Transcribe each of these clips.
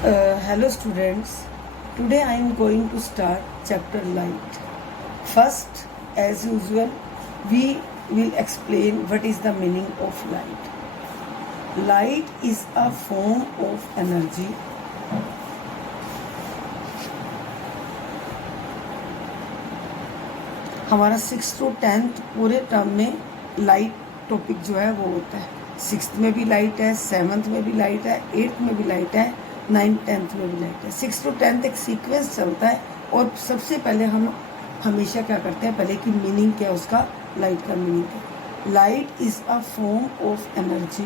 Hello students, today I am going to start chapter light. First, as usual, we will explain what is the meaning of light. Light is a form of energy हमारा 6th to 10th पूरे term में light topic जो है वो होता है. 6th में भी लाइट है, 7th में भी लाइट है, 8th में भी लाइट है, 9th 10th में भी लाइट है. 6th to 10th एक सीक्वेंस चलता है और सबसे पहले हम हमेशा क्या करते हैं, पहले की मीनिंग क्या है उसका, लाइट का मीनिंग क्या. Light is a form of energy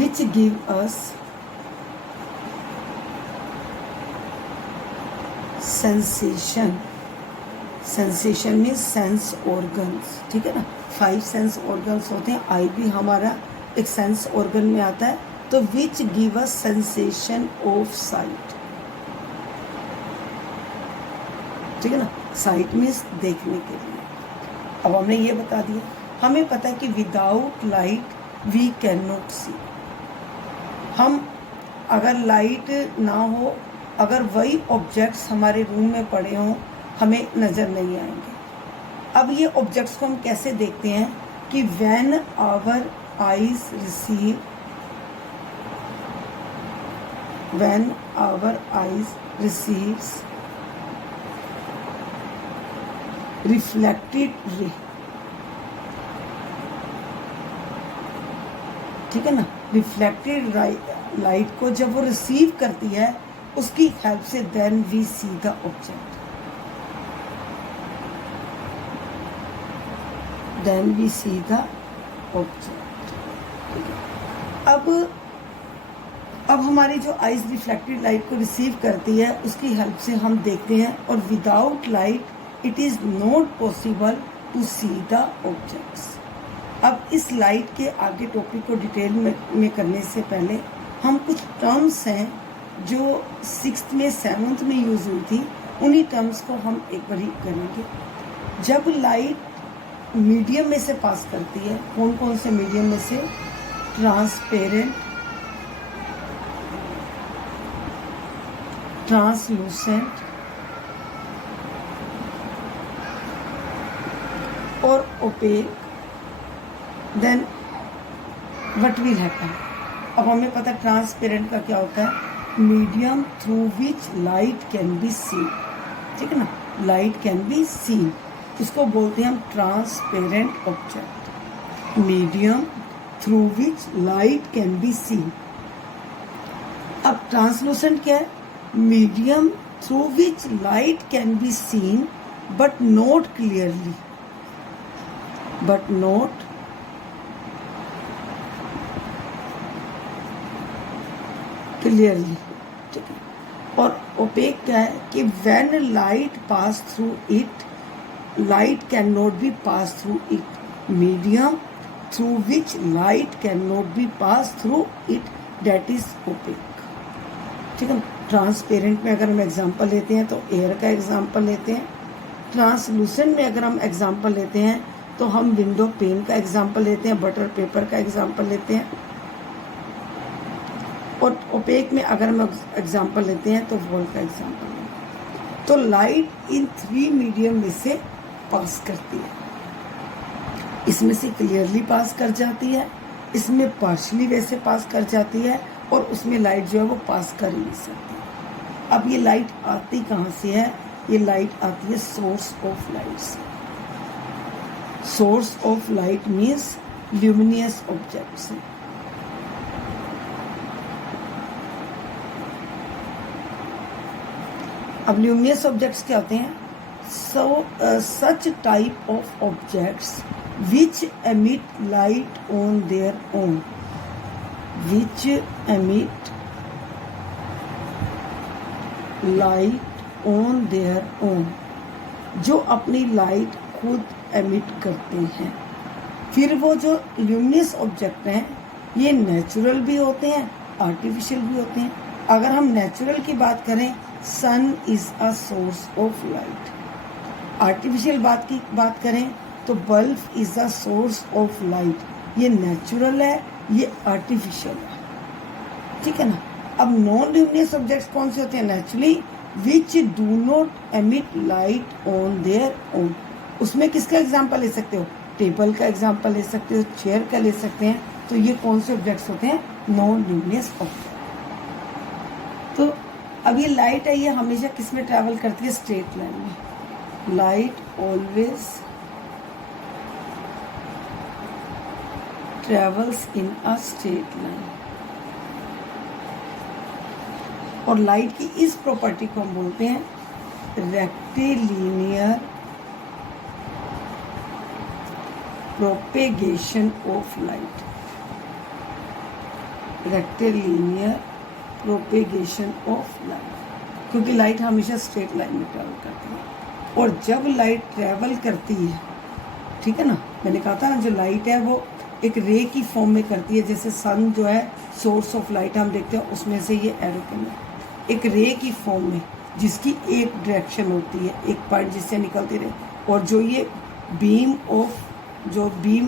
which give us sensation. Sensation में सेंस ऑर्गन्स, ठीक है ना. 5 सेंस ऑर्गन्स होते हैं. आई भी हमारा एक सेंस ऑर्गन में आता है. तो which give us sensation of site, ठीक है ना. साइट मीन्स देखने के लिए. अब हमने ये बता दिया, हमें पता है कि without light we can not see. हम अगर लाइट ना हो, अगर वही ऑब्जेक्ट्स हमारे रूम में पड़े हों, हमें नज़र नहीं आएंगे. अब ये ऑब्जेक्ट्स को हम कैसे देखते हैं कि when our eyes receive, when our eyes receives reflected ray, ठीक है ना. रिफ्लेक्टेड लाइट को जब वो रिसीव करती है, उसकी हेल्प से then we see the object, then we see the object. अब हमारी जो आइज रिफ्लेक्टेड लाइट को रिसीव करती है, उसकी हेल्प से हम देखते हैं. और without light it is not possible to see the objects. अब इस लाइट के आगे टॉपिक को डिटेल में करने से पहले हम कुछ टर्म्स हैं जो 6th में 7th में यूज हुई थी, उन्हीं टर्म्स को हम एक बार करेंगे. जब लाइट मीडियम में से पास करती है, कौन कौन से मीडियम में से, ट्रांसपेरेंट, ट्रांसलूसेंट और opaque, then what will happen. अब हमें पता है ट्रांसपेरेंट का क्या होता है, medium through which light can be seen, ठीक है ना. लाइट कैन बी सीन, उसको बोलते हैं हम transparent object. Medium through which light can be seen. अब ट्रांसलूसेंट क्या है, medium through which light can be seen but not clearly, but not clearly, ठीक है. और ओपेक क्या है कि when light pass through it, light can not be pass through it. Medium through which light can not be pass through it, that is opaque, ठीक है. Transparent में अगर हम एग्जांपल लेते हैं तो एयर का एग्जांपल लेते हैं. ट्रांसलूसेंट में अगर हम एग्जांपल लेते हैं तो हम विंडो पेन का एग्जांपल लेते हैं, बटर पेपर का एग्जांपल लेते हैं. और ओपेक में अगर हम एग्जांपल लेते हैं तो वॉल का एग्जांपल लेते हैं. तो लाइट इन 3 मीडियम में से पास करती है. इसमें से क्लियरली पास कर जाती है, इसमें पार्शली वैसे पास कर जाती है, और उसमें लाइट जो है वो पास कर ही नहीं सकती. अब ये लाइट आती कहाँ से है, ये लाइट आती है सोर्स ऑफ लाइट से. Source of light means luminous object से. अब ल्यूमिनियस ऑब्जेक्ट्स क्या होते हैं, such type of objects which emit light on their own, which emit light on their own, जो अपनी लाइट खुद एमिट करते हैं. फिर वो जो ल्यूमिनियस ऑब्जेक्ट हैं, ये नेचुरल भी होते हैं, आर्टिफिशियल भी होते हैं. अगर हम नेचुरल की बात करें, sun is a source of light. Artificial बात करें तो bulb is a source of light. ये नेचुरल है, ये आर्टिफिशियल है. ठीक है ना। अब नॉन ल्यूमिनस ऑब्जेक्ट्स कौन से होते हैं? Naturally which do not emit light on their own. उसमें किसका एग्जाम्पल ले सकते हो? टेबल का एग्जाम्पल ले सकते हो, चेयर का ले सकते हैं। तो ये कौन से ऑब्जेक्ट्स होते हैं? Non luminous object. तो अब ये लाइट है, ये हमेशा किस में ट्रैवल करती है? स्ट्रेट लाइन में। Light always travels in a straight line. और लाइट की इस प्रॉपर्टी को हम बोलते हैं rectilinear propagation of light. Rectilinear propagation of light, क्योंकि लाइट हमेशा स्ट्रेट लाइन में ट्रैवल करती है। और जब लाइट ट्रैवल करती है, ठीक है ना, मैंने कहा था ना जो लाइट है वो एक रे की फॉर्म में करती है। जैसे सन जो है सोर्स ऑफ लाइट हम देखते हैं, उसमें से ये एरो है एक रे की फॉर्म में, जिसकी एक डायरेक्शन होती है, एक पॉइंट जिससे निकलती रहे। और जो ये बीम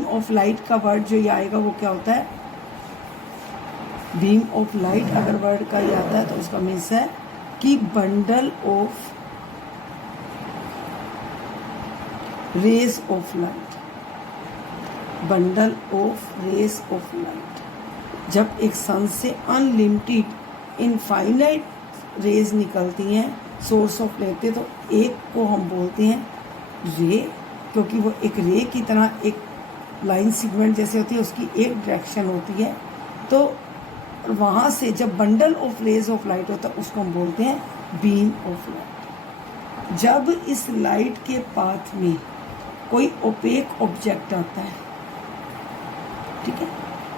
ऑफ लाइट का वर्ड जो ये आएगा वो क्या होता है? बीम ऑफ लाइट अगर वर्ड का ये आता है तो उसका मीन्स है कि bundle of rays of light. Bundle of rays of light. जब एक सन से अनलिमिटेड इनफाइनाइट रेज निकलती हैं सोर्स ऑफ लेते, तो एक को हम बोलते हैं रे, क्योंकि वो एक रे की तरह एक लाइन सेगमेंट जैसे होती है, उसकी एक डायरेक्शन होती है। तो वहाँ से जब bundle of rays of light होता है उसको हम बोलते हैं बीम ऑफ लाइट। जब इस लाइट के पाथ में कोई ओपेक ऑब्जेक्ट आता है, ठीक है,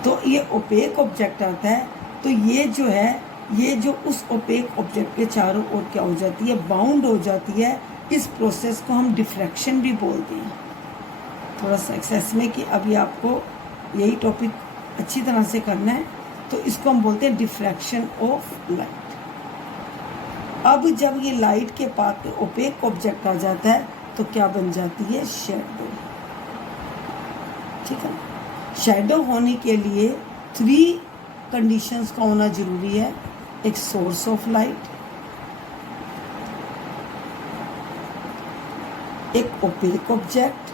तो ये ओपेक ऑब्जेक्ट आता है, तो ये जो है ये जो उस ओपेक ऑब्जेक्ट के चारों ओर क्या हो जाती है? बाउंड हो जाती है। इस प्रोसेस को हम डिफ्रैक्शन भी बोलते हैं। थोड़ा सा एक्सेस में कि अभी आपको यही टॉपिक अच्छी तरह से करना है, तो इसको हम बोलते हैं डिफ्रैक्शन ऑफ लाइट। अब जब ये लाइट के पाथ में ओपेक ऑब्जेक्ट आ जाता है तो क्या बन जाती है? शैडो। ठीक है, शैडो होने के लिए 3 कंडीशंस का होना जरूरी है। एक सोर्स ऑफ लाइट, एक ओपेक ऑब्जेक्ट,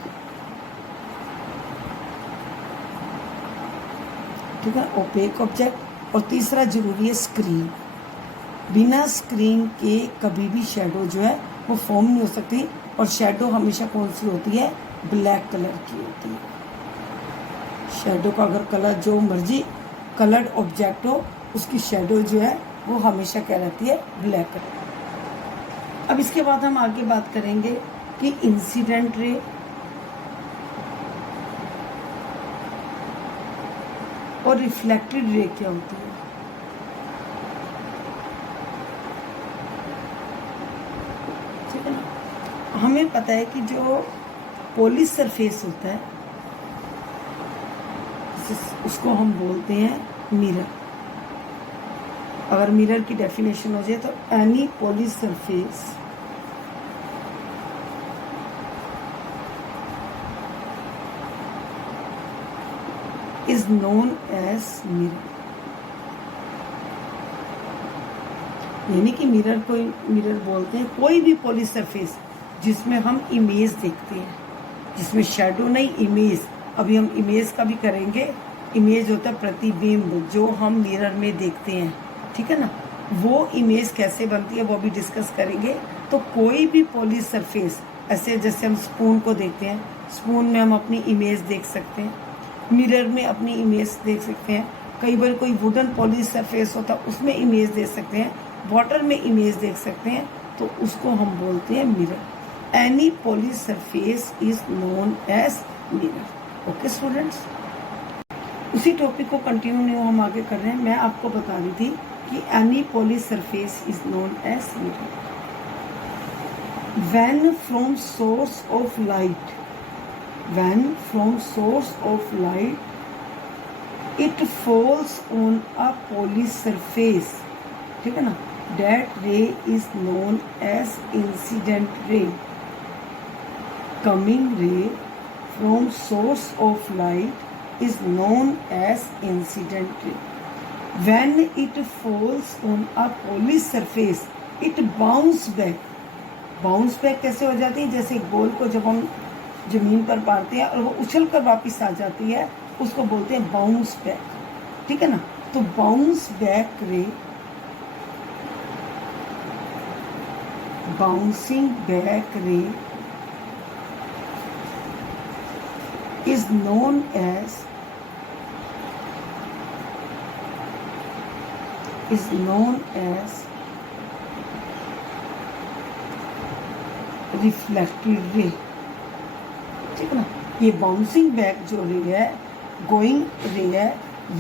ठीक है, ओपेक ऑब्जेक्ट, और तीसरा जरूरी है स्क्रीन। बिना स्क्रीन के कभी भी शैडो जो है वो फॉर्म नहीं हो सकती। और शैडो हमेशा कौन सी होती है? ब्लैक कलर की होती है। शैडो का अगर कलर जो मर्जी कलर्ड ऑब्जेक्ट हो, उसकी शैडो जो है वो हमेशा क्या रहती है? Black colour. अब इसके बाद हम आगे बात करेंगे कि इंसिडेंट रे और रिफ्लेक्टेड रे क्या होती है। ठीक है ना, हमें पता है कि जो पॉलिश सरफेस होता है उसको हम बोलते हैं मिरर। अगर मिरर की डेफिनेशन हो जाए तो any polish surface is known as mirror. यानी कि मिरर को मिरर बोलते हैं कोई भी पॉलिश सरफेस जिसमें हम इमेज देखते हैं, जिसमें शैडो नहीं इमेज। अभी हम इमेज का भी करेंगे। इमेज होता है प्रतिबिंब जो हम मिरर में देखते हैं, ठीक है ना। वो इमेज कैसे बनती है वो भी डिस्कस करेंगे। तो कोई भी पॉलिश सरफेस, ऐसे जैसे हम स्पून को देखते हैं, स्पून में हम अपनी इमेज देख सकते हैं, मिरर में अपनी इमेज देख सकते हैं। कई बार कोई वुडन पॉलिश सरफेस होता है उसमें इमेज देख सकते हैं, वाटर में इमेज देख सकते हैं, तो उसको हम बोलते हैं mirror. Any polish surface is known as mirror. Okay students, उसी टॉपिक को कंटिन्यू हम आगे कर रहे हैं। मैं आपको बता रही थी कि any polish surface is known as mirror. When from source of light, when from source of light it falls on a polished surface, ठीक है ना, that ray is known as incident ray। coming ray from source of light is known as incident ray। when it falls on a polished surface it bounce back. Bounce back कैसे हो जाती है? जैसे ball को जब हम जमीन पर मारते हैं और वो उछल कर वापस आ जाती है, उसको बोलते हैं बाउंस बैक, ठीक है ना। तो बाउंस बैक रे, बाउंसिंग बैक रे is known as reflected ray, ठीक है ना। ये बाउंसिंग बैक जो रे है, गोइंग रे है,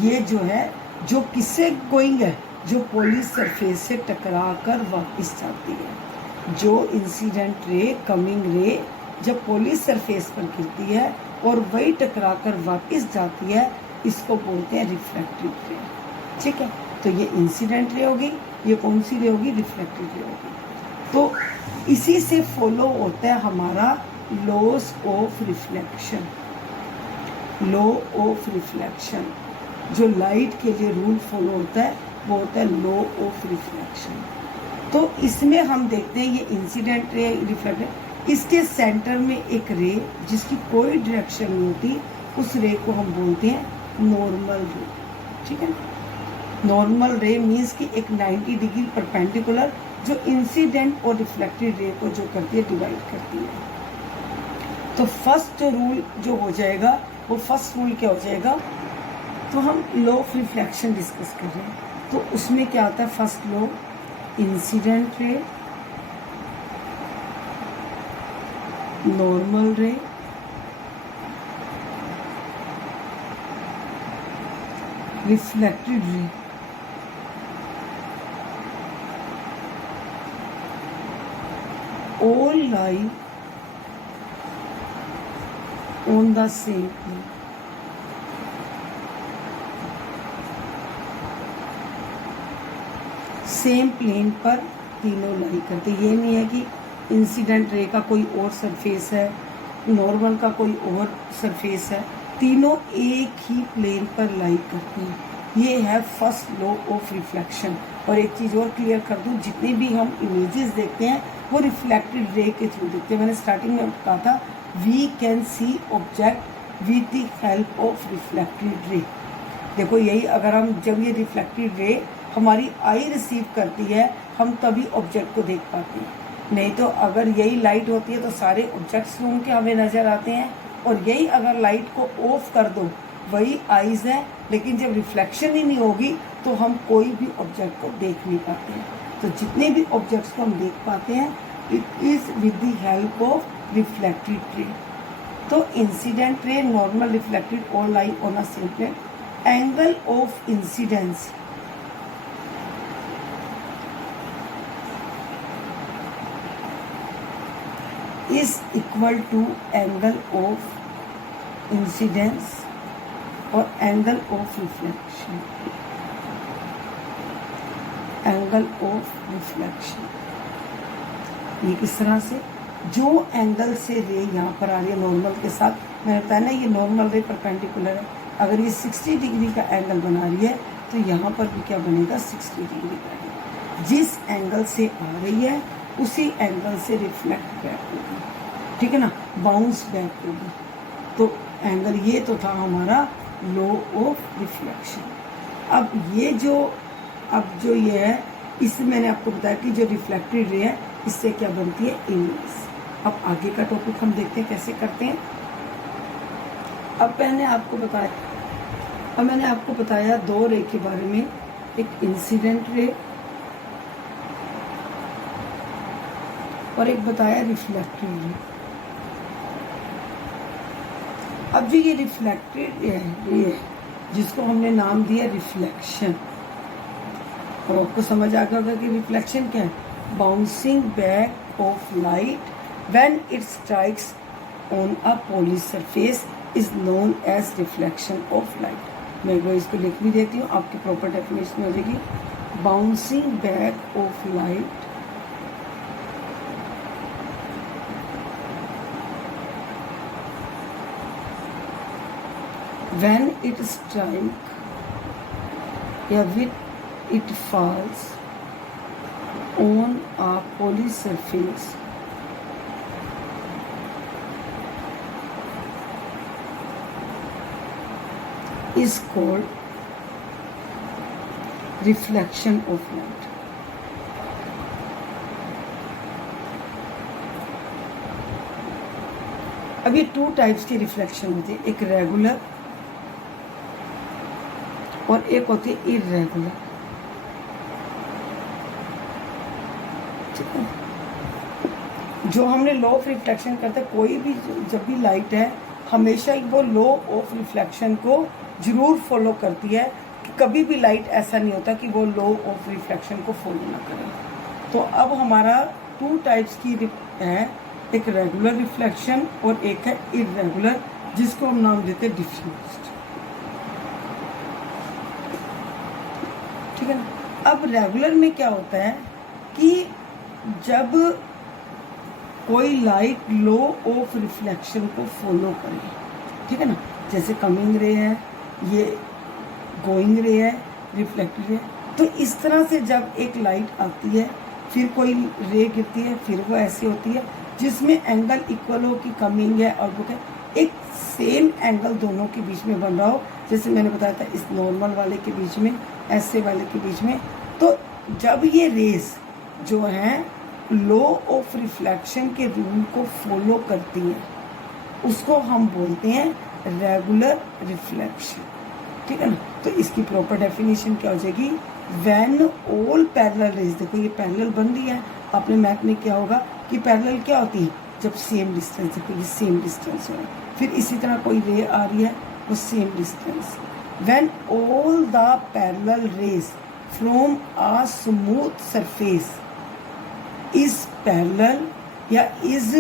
ये जो है जो किससे गोइंग है, जो पॉलिश सरफेस से टकरा कर वापस जाती है। जो इंसिडेंट रे, कमिंग रे जब पॉलिश सरफेस पर गिरती है और वही टकरा कर वापस जाती है, इसको बोलते हैं रिफ्लेक्टेड रे, ठीक है। तो ये इंसिडेंट रे होगी, ये कौन सी रे होगी? रिफ्लेक्टेड रे होगी। तो इसी से फॉलो होता है हमारा loss of reflection. Law of reflection जो लाइट के लिए रूल फॉलो होता है वो होता है लॉ ऑफ रिफ्लेक्शन। तो इसमें हम देखते हैं ये इंसिडेंट रे, रिफ्लेक्टेड, इसके सेंटर में एक रे जिसकी कोई डायरेक्शन नहीं होती, उस रे को हम बोलते हैं नॉर्मल रे, ठीक है। नॉर्मल रे मीन्स कि एक 90 डिग्री परपेंडिकुलर जो इंसिडेंट और रिफ्लेक्टेड रे को जो करती है, डिवाइड करती है। तो फर्स्ट रूल जो हो जाएगा वो फर्स्ट रूल क्या हो जाएगा? तो हम लॉ ऑफ रिफ्लेक्शन डिस्कस कर रहे हैं, तो उसमें क्या आता है? First law, incident ray, normal ray, reflected ray. all lie on the same plane. Same plane पर तीनों लाई करते। ये नहीं है कि इंसिडेंट रे का कोई और सरफेस है, नॉर्मल का कोई और सरफेस है, तीनों एक ही प्लेन पर लाई करते हैं। ये है फर्स्ट लॉ ऑफ रिफ्लेक्शन। और एक चीज़ और क्लियर कर दूं, जितने भी हम इमेजेस देखते हैं वो रिफ्लेक्टेड रे के थ्रू देखते हैं। मैंने स्टार्टिंग में कहा था we can see object with the help of reflected ray. देखो यही, अगर हम जब ये रिफ्लेक्टेड रे हमारी आई रिसीव करती है, हम तभी ऑब्जेक्ट को देख पाते हैं। नहीं तो अगर यही लाइट होती है तो सारे ऑब्जेक्ट्स रूम के हमें नज़र आते हैं, और यही अगर लाइट को ऑफ कर दो वही आईज है, लेकिन जब रिफ्लेक्शन ही नहीं होगी तो हम कोई भी ऑब्जेक्ट को देख नहीं पाते हैं। तो जितने भी ऑब्जेक्ट्स को हम देख पाते हैं it is with the help of reflected ray. तो incident ray, normal, reflected all lie on a same plane. Angle of incidence is equal to angle of incidence और angle of reflection. Angle of reflection ये किस तरह से, जो angle से रे यहाँ पर आ रही है नॉर्मल के साथ, मैंने बताया ना ये नॉर्मल रे परपेंडिकुलर है, अगर ये 60 डिग्री का एंगल बना रही है तो यहाँ पर भी क्या बनेगा? 60 डिग्री का एंगल। जिस एंगल से आ रही है उसी एंगल से रिफ्लेक्ट बैक होगी, ठीक है ना, बाउंस बैक होगी। तो एंगल ये तो था हमारा लॉ ऑफ रिफ्लेक्शन। अब जो ये है, इससे मैंने आपको बताया कि जो रिफ्लेक्टेड रे है इससे क्या बनती है? इमेज। अब आगे का टॉपिक हम देखते हैं कैसे करते हैं। अब मैंने आपको बताया दो रे के बारे में, एक इंसिडेंट रे और एक बताया रिफ्लेक्टेड रे। अब जो ये रिफ्लेक्टेड रे है जिसको हमने नाम दिया रिफ्लेक्शन, और आपको समझ आ गया होगा कि रिफ्लेक्शन क्या है? Bouncing back of light when it strikes on a polish surface is known as reflection of light. मैं एक बार इसको लिख भी देती हूँ, आपकी प्रॉपर डेफिनेशन हो जाएगी। Bouncing back of light when it strike या with it falls on a polish surface is called reflection of light. अब ये 2 टाइप्स की रिफ्लेक्शन होती है, एक रेगुलर और एक होती है इरेगुलर। ठीक है, जो हमने लॉ ऑफ रिफ्लेक्शन करते हैं, कोई भी जब भी लाइट है हमेशा वो लॉ ऑफ रिफ्लेक्शन को जरूर फॉलो करती है, कि कभी भी लाइट ऐसा नहीं होता कि वो लॉ ऑफ रिफ्लेक्शन को फॉलो ना करे। तो अब हमारा 2 टाइप्स की है, एक रेगुलर रिफ्लेक्शन और एक है इरेगुलर, जिसको हम नाम देते हैं डिफ्यूज्ड। ठीक है ना। अब रेगुलर में क्या होता है कि जब कोई लाइट लॉ ऑफ रिफ्लेक्शन को फॉलो करे, ठीक है ना, जैसे कमिंग रे है, ये गोइंग रे है, रिफ्लेक्टेड रे, तो इस तरह से जब एक लाइट आती है फिर कोई रे गिरती है, फिर वो ऐसी होती है जिसमें एंगल इक्वल हो कि कमिंग है और वो एक सेम एंगल दोनों के बीच में बन रहा हो, जैसे मैंने बताया था इस नॉर्मल वाले के बीच में, ऐसे वाले के बीच में। तो जब ये रेज जो हैं लॉ ऑफ रिफ्लेक्शन के रूल को फॉलो करती हैं, उसको हम बोलते हैं रेगुलर रिफ्लेक्शन। ठीक है ना। तो इसकी प्रॉपर डेफिनेशन क्या हो जाएगी, व्हेन ऑल पैरेलल रेज, देखो ये पैरेलल बन रही है, आपने मैथ में क्या होगा कि पैरेलल क्या होती है, जब सेम डिस्टेंस है, तो ये सेम डिस्टेंस है, फिर इसी तरह कोई रे आ रही है वो same distance. When all the parallel rays from a smooth surface is parallel या is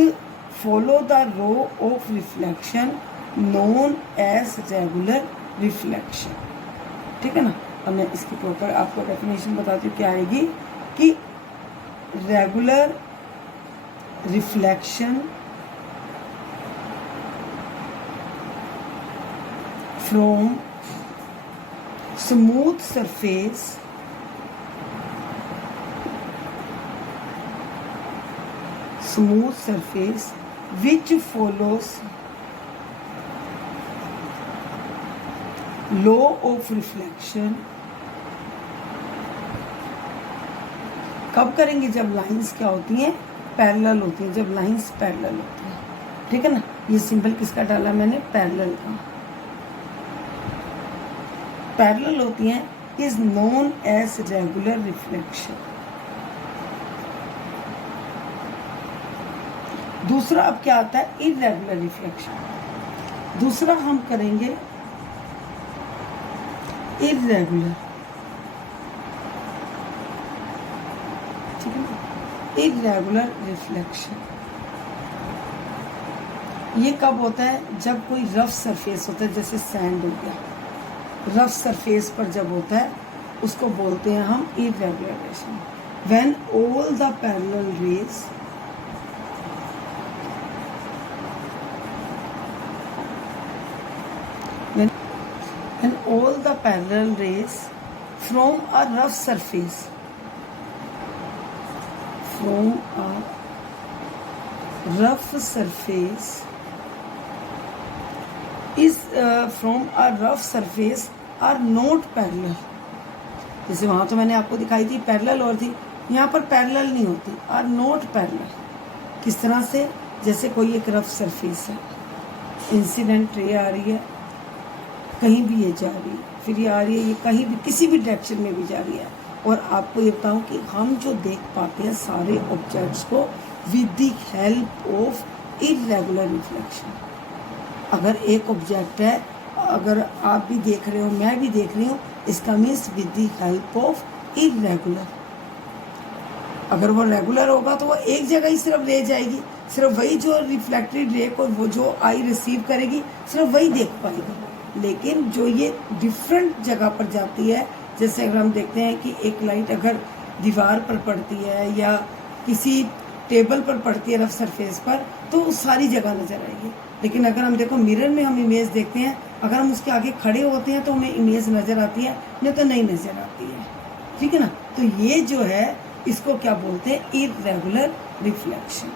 follow the row of reflection known as regular reflection. ठीक है ना। अब मैं इसकी प्रॉपर आपको डेफिनेशन बताती हूँ क्या आएगी, कि regular reflection from smooth surface which follows law of reflection। कब करेंगे, जब लाइंस क्या होती हैं, पैरेलल होती हैं, जब लाइंस पैरेलल होती हैं। ठीक है ना। ये सिंबल किसका डाला मैंने, पैरेलल का। पैरेलल होती हैं is known as regular reflection. दूसरा अब क्या आता है, इरेगुलर रिफ्लेक्शन। दूसरा हम करेंगे इरेगुलर। ठीक है ना। इरेगुलर रिफ्लेक्शन ये कब होता है, जब कोई रफ सरफेस होता है, जैसे सैंड हो गया, रफ सरफेस पर जब होता है उसको बोलते हैं हम इरेगुलरेशन। When all the parallel rays all the parallel rays from a rough surface are not parallel। जैसे वहाँ तो मैंने आपको दिखाई थी पैरेलल और थी, यहाँ पर पैरेलल नहीं होती, आर नॉट पैरेलल। किस तरह से, जैसे कोई एक रफ सरफेस है, इंसिडेंट रे आ रही है, कहीं भी ये जा रही है, फिर ये आ रही है, ये कहीं भी किसी भी डायरेक्शन में भी जा रही है, और आपको ये बताऊँ कि हम जो देख पाते हैं सारे ऑब्जेक्ट्स को with the help of irregular reflection. अगर एक ऑब्जेक्ट है, अगर आप भी देख रहे हो, मैं भी देख रही हूँ, इसका means with the help of irregular. अगर वो रेगुलर होगा तो वो एक जगह ही सिर्फ रह जाएगी, सिर्फ वही जो रिफ्लेक्टेड रे को वो जो आई रिसीव करेगी सिर्फ वही देख पाएगी। लेकिन जो ये डिफरेंट जगह पर जाती है, जैसे अगर हम देखते हैं कि एक लाइट अगर दीवार पर पड़ती है या किसी टेबल पर पड़ती है रफ सरफेस पर, तो सारी जगह नजर आएगी। लेकिन अगर हम देखो मिरर में हम इमेज देखते हैं, अगर हम उसके आगे खड़े होते हैं तो हमें इमेज नज़र आती है, नहीं तो नहीं नज़र आती है, ठीक है ना। तो ये जो है इसको क्या बोलते हैं, इर्रेगुलर रिफ्लेक्शन।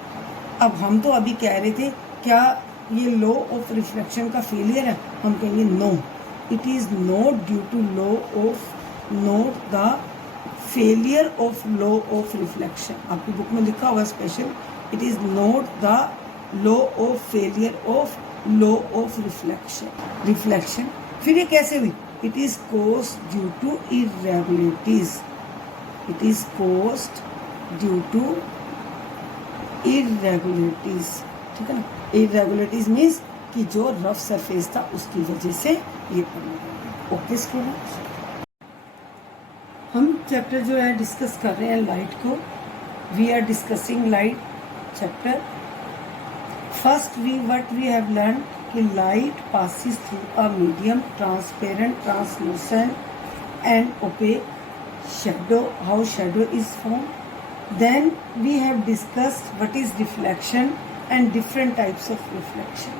अब हम तो अभी कह रहे थे क्या ये लॉ ऑफ रिफ्लेक्शन का फेलियर है, हम कहेंगे no, it is not due to law of, not the failure of law of reflection. आपकी बुक में लिखा हुआ special, it is not the law of failure of law of reflection. फिर ये कैसे हुई, it is caused due to irregularities, it is caused due to irregularities, ठीक है ना। इरेगुलरिटीज मीन्स कि जो रफ सरफेस था उसकी वजह से ये प्रॉब्लम। ओके स्टूडेंट्स, हम चैप्टर जो है डिस्कस कर रहे हैं लाइट को, we are discussing light chapter. First what we have learned कि light passes through a medium, transparent, translucent and opaque. Shadow, how shadow is formed. Then we have discussed what is reflection and different types of reflection.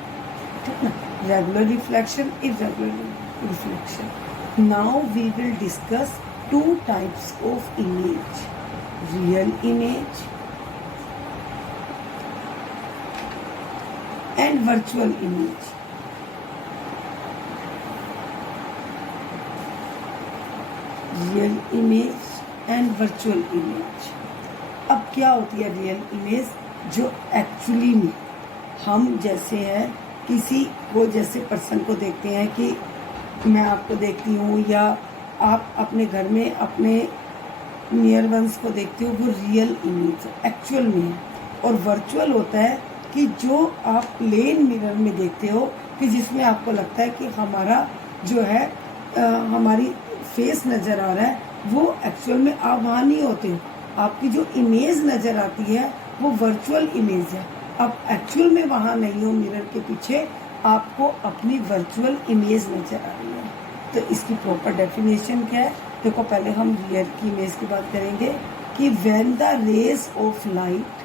ठीक ना, regular reflection, irregular reflection. Now we will discuss two types of image, real image and virtual image. Real image and virtual image. अब क्या होती है real image, जो actually में हम जैसे है किसी को, जैसे पर्सन को देखते हैं कि मैं आपको देखती हूँ या आप अपने घर में अपने नियर वंस को देखते हो, वो रियल इमेज एक्चुअल में है। और वर्चुअल होता है कि जो आप प्लेन मिरर में देखते हो, कि जिसमें आपको लगता है कि हमारा जो है हमारी फेस नज़र आ रहा है, वो एक्चुअल में आप वहाँ नहीं होते हो, आपकी जो इमेज नज़र आती है वो वर्चुअल इमेज है। आप एक्चुअल में वहाँ नहीं हो, मिरर के पीछे आपको अपनी वर्चुअल इमेज नज़र आ रही है। तो इसकी प्रॉपर डेफिनेशन क्या है, देखो पहले हम रियल की इमेज की बात करेंगे कि when the rays of light,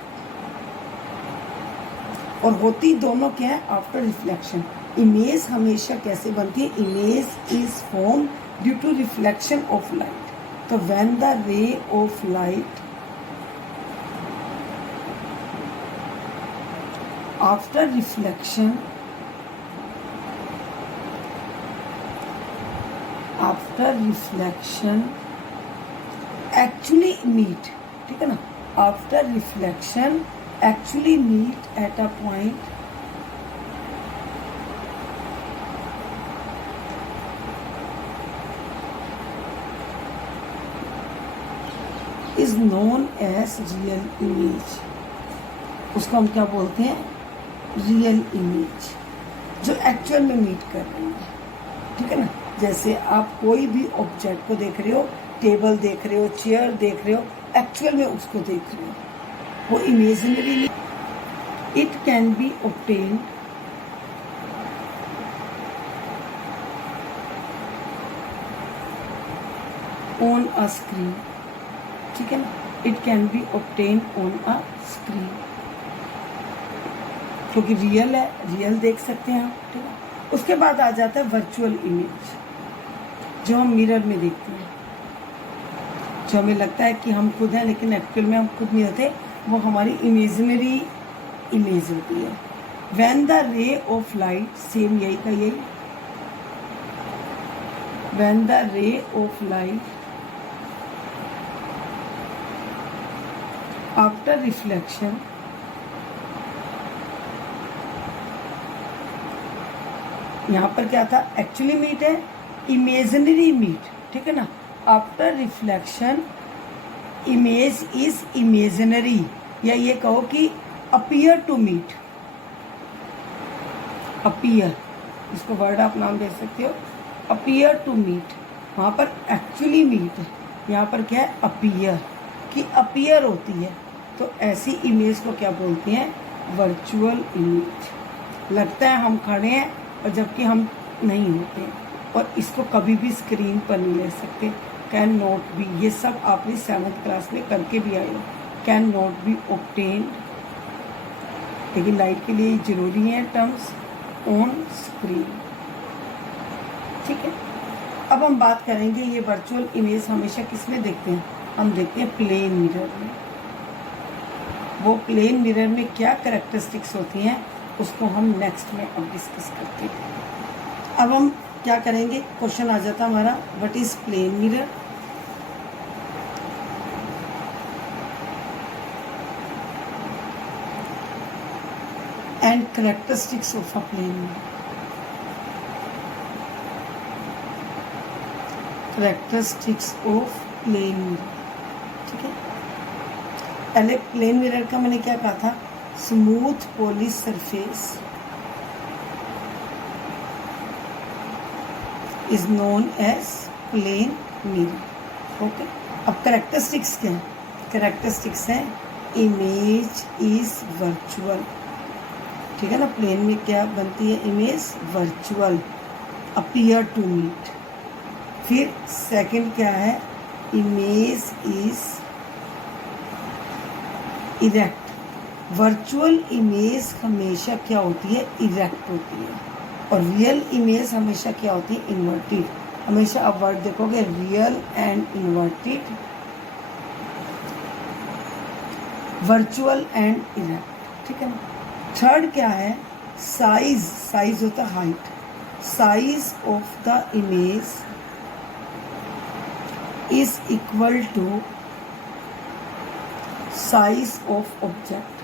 और होती दोनों क्या है, आफ्टर रिफ्लेक्शन। इमेज हमेशा कैसे बनती है, image is form due to reflection of light. तो when the ray of light after reflection, actually meet, ठीक है ना, after reflection actually meet at a point is known as real image. उसको हम क्या बोलते हैं, रियल इमेज, जो एक्चुअल में मीट कर रही है, ठीक है ना। जैसे आप कोई भी ऑब्जेक्ट को देख रहे हो, टेबल देख रहे हो, चेयर देख रहे हो, एक्चुअल में उसको देख रहे हो, वो imaginary. It can be obtained on a screen, ठीक है ना, it can be obtained on a screen, क्योंकि रियल है, रियल देख सकते हैं आप, ठीक है। उसके बाद आ जाता है वर्चुअल इमेज, जो हम मिरर में देखते हैं, जो हमें लगता है कि हम खुद हैं, लेकिन एक्चुअल में हम खुद नहीं होते, वो हमारी इमेजिनरी इमेज होती है। When the ray of light, same यही का यही, when the ray of light after reflection यहाँ पर क्या था, एक्चुअली मीट है, इमेजिनरी मीट, ठीक है ना। After reflection image is imaginary, या ये कहो कि अपीयर टू मीट, अपीयर, इसको वर्ड आप नाम दे सकते हो, अपीयर टू मीट। वहाँ पर एक्चुअली मीट है, यहाँ पर क्या है, अपीयर, कि अपीयर होती है। तो ऐसी इमेज को क्या बोलते हैं, वर्चुअल इमेज। लगता है हम खड़े हैं और जबकि हम नहीं होते, और इसको कभी भी स्क्रीन पर नहीं ले सकते। कैन नॉट बी, ये सब आपने 7th क्लास में करके भी आए हो, कैन नॉट बी ऑब्टेन्ड, लेकिन लाइट के लिए जरूरी है टर्म्स। On screen. ठीक है, अब हम बात करेंगे ये वर्चुअल इमेज हमेशा किस में देखते हैं, हम देखते हैं प्लेन मिरर में। वो प्लेन मिरर में क्या कैरेक्टरिस्टिक्स होती हैं उसको हम नेक्स्ट में अब डिस्कस करते हैं। अब हम क्या करेंगे, क्वेश्चन आ जाता हमारा, what is plane mirror. And characteristics of a plane mirror. Characteristics of plane mirror. ठीक है, पहले प्लेन मिरर का मैंने क्या कहा था, smooth polish surface is known as plane mirror. Okay, अब कैरेक्टरिस्टिक्स क्या है, कैरेक्टरिस्टिक्स है इमेज इज वर्चुअल। ठीक है ना, प्लेन में क्या बनती है, image virtual, appear to meet. फिर सेकंड क्या है, image is erect. Virtual image हमेशा क्या होती है, इरेक्ट होती है, और रियल इमेज हमेशा क्या होती है, इन्वर्टेड। हमेशा आप वर्ड देखोगे real and inverted, virtual and erect. ठीक है ना। थर्ड क्या है, साइज। साइज होता है height. Size of the image is equal to size of object.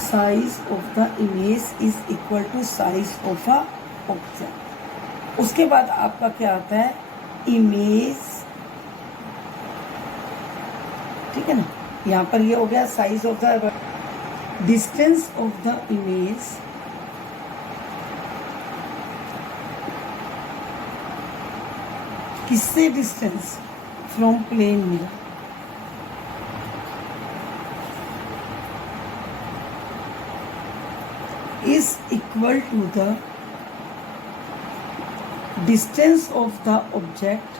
Size of the image is equal to size of a object. उसके बाद आपका क्या आता है, इमेज। ठीक है ना, यहाँ पर ये हो गया size of the, distance of the image किससे distance, from plane mirror. Is equal to the distance of the object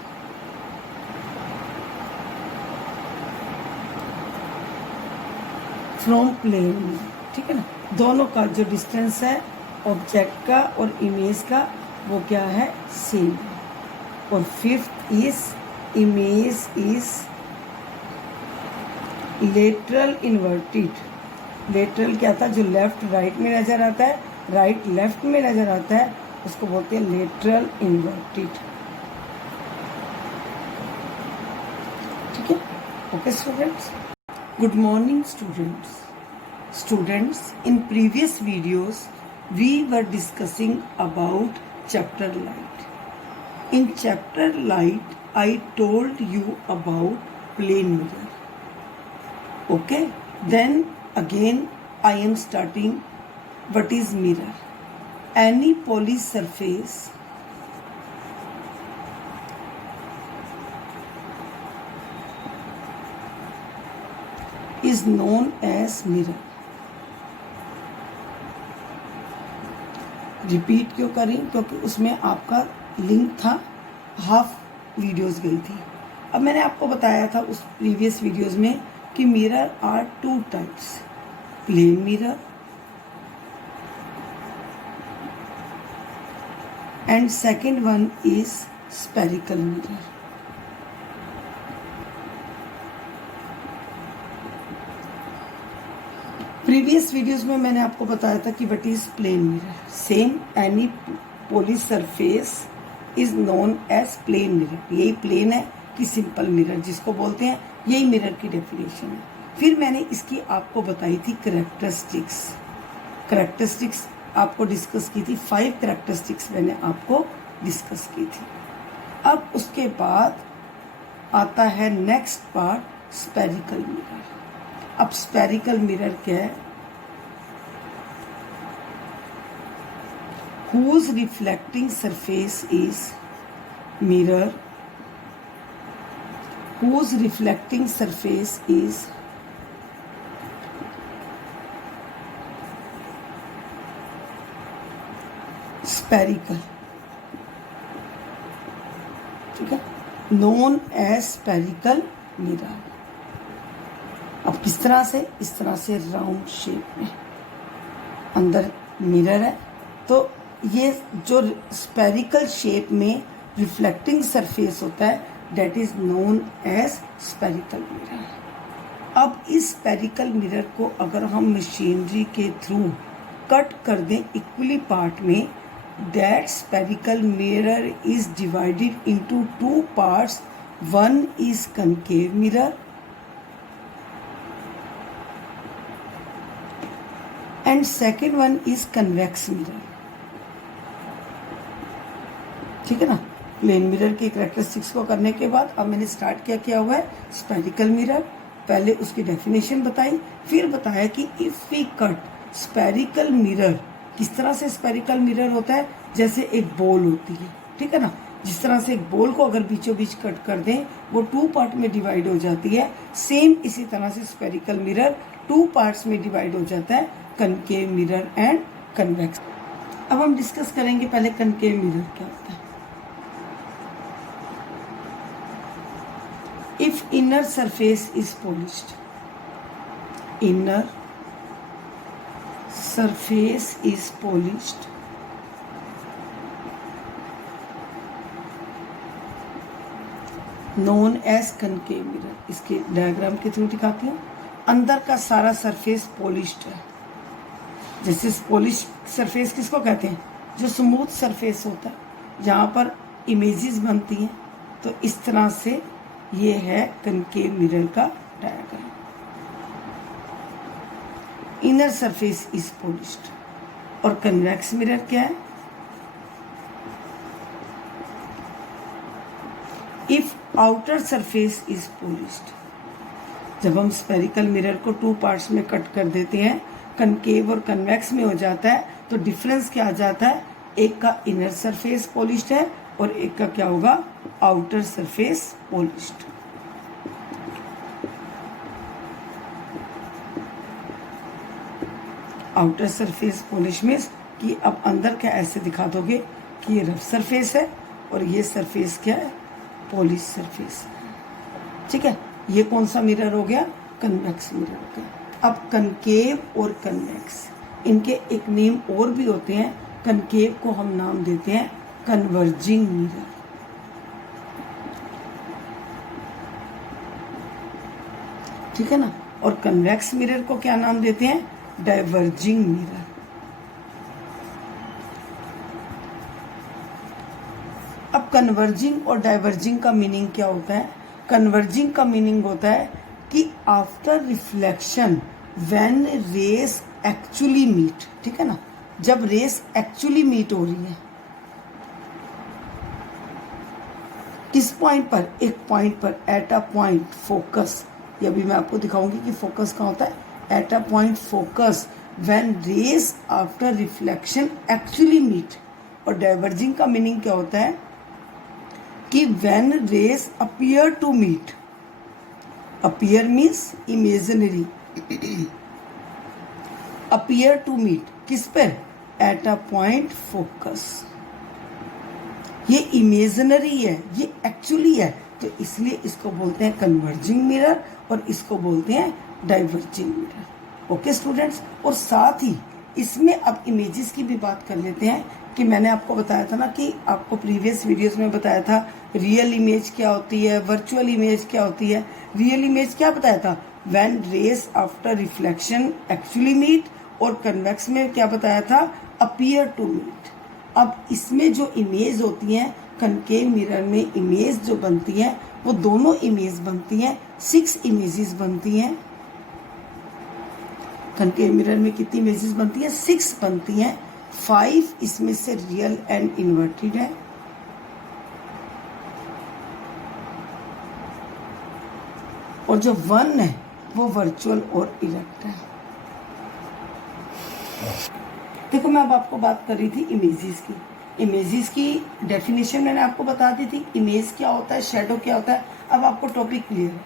from plane. ठीक है ना, दोनों का जो डिस्टेंस है ऑब्जेक्ट का और इमेज का वो क्या है, सेम। और fifth is image is lateral inverted. Lateral क्या था, जो लेफ्ट राइट में नजर आता है, राइट लेफ्ट में नजर आता है, उसको बोलते हैं लेटरल इन्वर्टेड। ठीक है, okay students. Good morning students, in previous videos we were discussing about chapter light. In chapter light I told you about plane mirror. Okay, then again I am starting what is mirror. Any polished surface is known as mirror. Repeat क्यों करें, क्योंकि उसमें आपका link था, half videos गई थी। अब मैंने आपको बताया था उस प्रीवियस वीडियोस में कि mirror are two types, plane mirror and second one is spherical mirror. Previous videos में मैंने आपको बताया था कि what is plane mirror. Same, any polish surface is known as plane mirror. यही प्लेन है कि सिंपल मिरर जिसको बोलते हैं, यही मिरर की डेफिनेशन है। फिर मैंने इसकी आपको बताई थी कैरेक्टरिस्टिक्स। कैरेक्टरिस्टिक्स आपको डिस्कस की थी, 5 कैरेक्टरिस्टिक्स मैंने आपको डिस्कस की थी। अब उसके बाद आता है नेक्स्ट पार्ट, स्पेरिकल मिरर। अब स्पेरिकल मिरर क्या है, whose reflecting surface is mirror, whose reflecting surface is spherical. ठीक है, known as spherical mirror। अब किस तरह से, इस तरह से राउंड शेप में। अंदर मिरर है, तो ये जो स्पेरिकल शेप में रिफ्लेक्टिंग सरफेस होता है that is known as spherical mirror. अब इस स्पेरिकल मिरर को अगर हम मशीनरी के थ्रू कट कर दें इक्वली पार्ट में, that spherical mirror is divided into two parts, one is concave mirror and second one is convex mirror. ठीक है ना। प्लेन मिरर के कैरेक्टरिस्टिक्स को करने के बाद अब मैंने स्टार्ट किया हुआ है स्पेरिकल मिरर। पहले उसकी डेफिनेशन बताई, फिर बताया कि if we cut spherical mirror, किस तरह से स्पेरिकल मिरर होता है, जैसे एक बॉल होती है, ठीक है ना। जिस तरह से एक बॉल को अगर बीचों बीच कट कर दें वो टू पार्ट में डिवाइड हो जाती है, सेम इसी तरह से स्पेरिकल मिरर टू पार्ट्स में डिवाइड हो जाता है, कनकेव मिरर एंड कन्वेक्स। अब हम डिस्कस करेंगे पहले कनकेव मिरर क्या होता है। If inner surface is polished, inner surface is polished, known as concave mirror। इसके डायग्राम के थ्रू दिखाती हूँ। अंदर का सारा सरफेस पॉलिश्ड है। जैसे पॉलिश्ड सरफेस किसको कहते हैं, जो स्मूथ सरफेस होता है जहाँ पर इमेजेस बनती हैं, तो इस तरह से ये है कनकेव मिरर का diagram. Inner surface is polished. और कन्वेक्स मिरर क्या है, if outer surface is polished. जब हम स्पेरिकल मिरर को टू पार्ट्स में कट कर देते हैं, कनकेव और कन्वेक्स में हो जाता है, तो डिफरेंस क्या आ जाता है, एक का इनर सरफेस पॉलिश्ड है और एक का क्या होगा, outer surface polished. Outer surface polish means कि अब अंदर क्या ऐसे दिखा दोगे कि ये रफ सरफेस है और ये सरफेस क्या है, पॉलिश सरफेस है। ठीक है, ये कौन सा मिरर हो गया, कन्वेक्स मिरर हो गया। अब कनकेव और कन्वेक्स, इनके एक नेम और भी होते हैं। कनकेव को हम नाम देते हैं कन्वर्जिंग मिरर। ठीक है ना। और कन्वेक्स मिरर को क्या नाम देते हैं, डाइवर्जिंग मिरर। अब कन्वर्जिंग और डाइवर्जिंग का मीनिंग क्या होता है। कन्वर्जिंग का मीनिंग होता है कि after reflection when rays actually meet. ठीक है ना, जब रेस एक्चुअली मीट हो रही है किस पॉइंट पर, एक पॉइंट पर, एट अ पॉइंट फोकस। ये अभी मैं आपको दिखाऊंगी कि फोकस कहाँ होता है, at a point focus when rays after reflection actually meet. और डाइवर्जिंग का मीनिंग क्या होता है कि when rays appear to meet. Appear means imaginary, appear to meet किस पर, एट अ पॉइंट फोकस। ये इमेजिनरी है, ये एक्चुअली है, तो इसलिए इसको बोलते हैं कन्वर्जिंग मिरर और इसको बोलते हैं डाइवर्जिंग मिरर। ओके स्टूडेंट्स, और साथ ही इसमें अब इमेजेस की भी बात कर लेते हैं कि मैंने आपको बताया था ना कि आपको प्रीवियस वीडियोस में बताया था रियल इमेज क्या होती है, वर्चुअल इमेज क्या होती है। रियल इमेज क्या बताया था, when rays after reflection actually meet, और कन्वेक्स में क्या बताया था, अपीयर टू मीट। अब इसमें जो इमेज होती है कनकेव मिरर में, इमेज जो बनती है वो दोनों इमेज बनती हैं, 6 इमेजेस बनती हैं। कनकेव मिरर में कितनी इमेजेस बनती है, 6 बनती हैं। 5 इसमें से रियल एंड इन्वर्टेड है, और जो 1 है वो वर्चुअल और इरेक्ट है। देखो मैं अब आपको बात कर रही थी इमेजेस की। इमेजेस की डेफिनेशन मैंने आपको बता दी थी, इमेज क्या होता है, शेडो क्या होता है। अब आपको टॉपिक क्लियर है।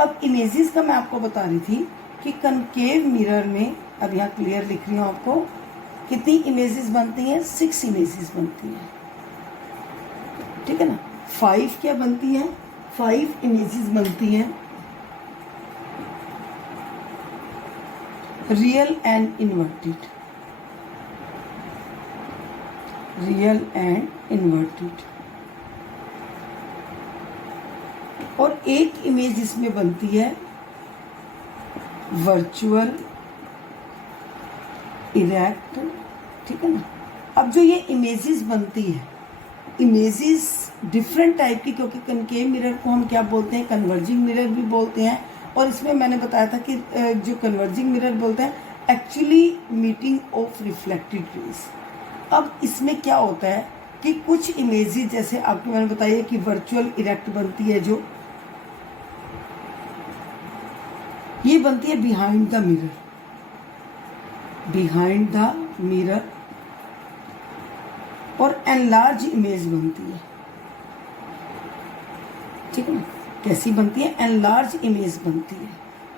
अब इमेजेस का मैं आपको बता रही थी कि कनकेव मिरर में, अब यहाँ क्लियर लिख रही हूँ आपको, कितनी इमेजेस बनती हैं, 6 इमेजेस बनती हैं। ठीक है ना। 5 क्या बनती हैं, 5 इमेजेस बनती हैं, real and inverted. Real and inverted. और एक इमेज इसमें बनती है वर्चुअल इरेक्ट, ठीक है ना। अब जो ये इमेजेस बनती है, इमेजेस डिफरेंट टाइप की, क्योंकि कनकेव मिरर को हम क्या बोलते हैं, कन्वर्जिंग मिरर भी बोलते हैं। और इसमें मैंने बताया था कि जो कन्वर्जिंग मिरर बोलते हैं actually meeting of reflected raise. अब इसमें क्या होता है कि कुछ इमेजेस, जैसे आपको मैंने बताया कि वर्चुअल इरेक्ट बनती है, जो ये बनती है behind the mirror, behind the mirror. और एनलार्ज इमेज बनती है, ठीक है ना। कैसी बनती है, एनलार्ज इमेज बनती है।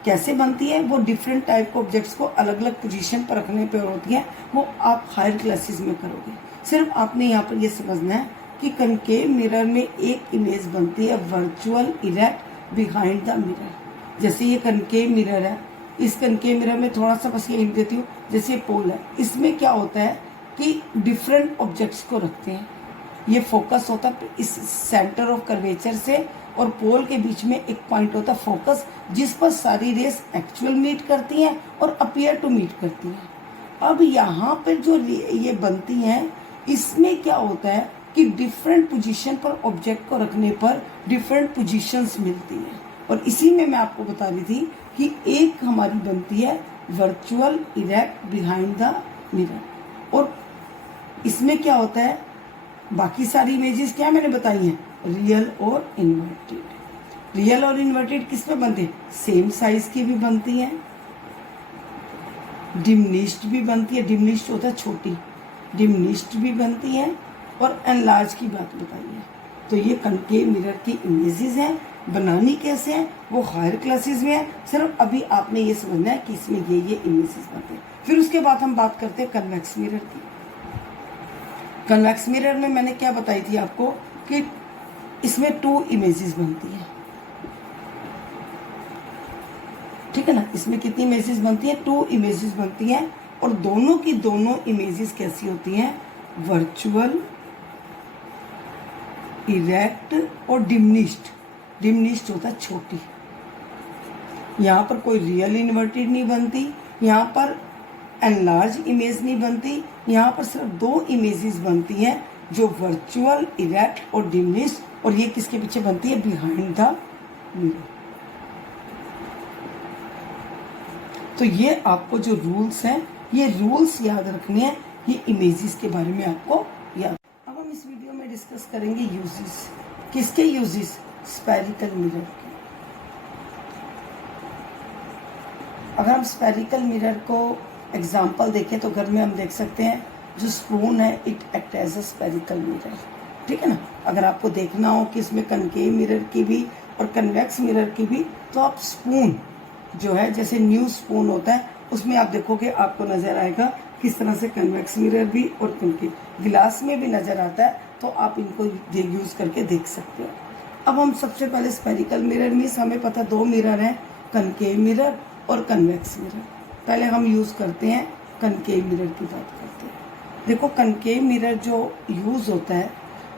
कैसे बनती है, वो डिफरेंट टाइप के ऑब्जेक्ट्स को अलग अलग पोजीशन पर रखने पर होती है, वो आप हायर क्लासेस में करोगे। सिर्फ आपने यहाँ पर ये समझना है कि कनकेव मिरर में एक इमेज बनती है virtual erect behind the mirror. जैसे ये कनकेव मिरर है, इस कनकेव मिरर में थोड़ा सा बस ये हिंट देती हूँ, जैसे पोल है, इसमें क्या होता है कि डिफरेंट ऑब्जेक्ट्स को रखते हैं। ये फोकस होता है इस सेंटर ऑफ कर्वेचर से, और पोल के बीच में एक पॉइंट होता है फोकस, जिस पर सारी रेस एक्चुअल मीट करती हैं और अपीयर टू मीट करती हैं। अब यहाँ पर जो ये बनती हैं, इसमें क्या होता है कि डिफरेंट पोजीशन पर ऑब्जेक्ट को रखने पर डिफरेंट पोजीशंस मिलती हैं। और इसी में मैं आपको बता रही थी कि एक हमारी बनती है virtual erect behind the mirror. और इसमें क्या होता है, बाकी सारी इमेजेस क्या मैंने बताई हैं, रियल और इन्वर्टेड। रियल और इन्वर्टेड किस में बनते हैं, सेम साइज की भी बनती हैं, डिमिनिश्ड भी बनती है, डिमिनिश्ड होता है छोटी, डिमिनिश्ड भी बनती है, और एनलार्ज की बात बताई है। तो ये कनकेव मिरर की इमेजेस हैं। बनानी कैसे हैं वो हायर क्लासेस में है, सिर्फ अभी आपने ये समझना है कि इसमें ये इमेजेस बनते हैं। फिर उसके बाद हम बात करते हैं कन्वेक्स मिरर की। कन्वेक्स मिरर में मैंने क्या बताई थी आपको कि इसमें 2 इमेजेस बनती है, ठीक है ना। इसमें कितनी इमेजेस बनती है, 2 इमेजेस बनती हैं। और दोनों की दोनों इमेजेस कैसी होती हैं, वर्चुअल इरेक्ट और डिमिनिश्ड। डिमिनिश्ड होता है छोटी। यहाँ पर कोई रियल इन्वर्टेड नहीं बनती, यहाँ पर एनलार्ज इमेज नहीं बनती, यहाँ पर सिर्फ 2 इमेजेस बनती हैं, जो वर्चुअल इरेक्ट और डिमिनिश्ड। और ये किसके पीछे बनती है, बिहाइंड द मिरर। तो ये आपको जो रूल्स हैं, ये रूल्स याद रखने हैं, ये इमेजेस के बारे में आपको याद। अब हम इस वीडियो में डिस्कस करेंगे यूजेस। किसके यूजेस, स्फेरिकल मिरर के। अगर हम स्फेरिकल मिरर को एग्जांपल देखें तो घर में हम देख सकते हैं, जो स्पून है it act as a spherical mirror, ठीक है ना। अगर आपको देखना हो कि इसमें कनकेव मिरर की भी और कन्वेक्स मिरर की भी, तो आप स्पून जो है, जैसे न्यू स्पून होता है, उसमें आप देखोगे आपको नजर आएगा किस तरह से कन्वेक्स मिरर भी और कनकेव गिलास में भी नजर आता है। तो आप इनको यूज करके देख सकते हो। अब हम सबसे पहले स्फेरिकल मिरर मीन्स हमें पता 2 मिरर हैं, कनकेव मिरर और कन्वेक्स मिरर। पहले हम यूज करते हैं कनकेव मिरर की बात करते हैं। देखो कनकेव मिरर जो यूज होता है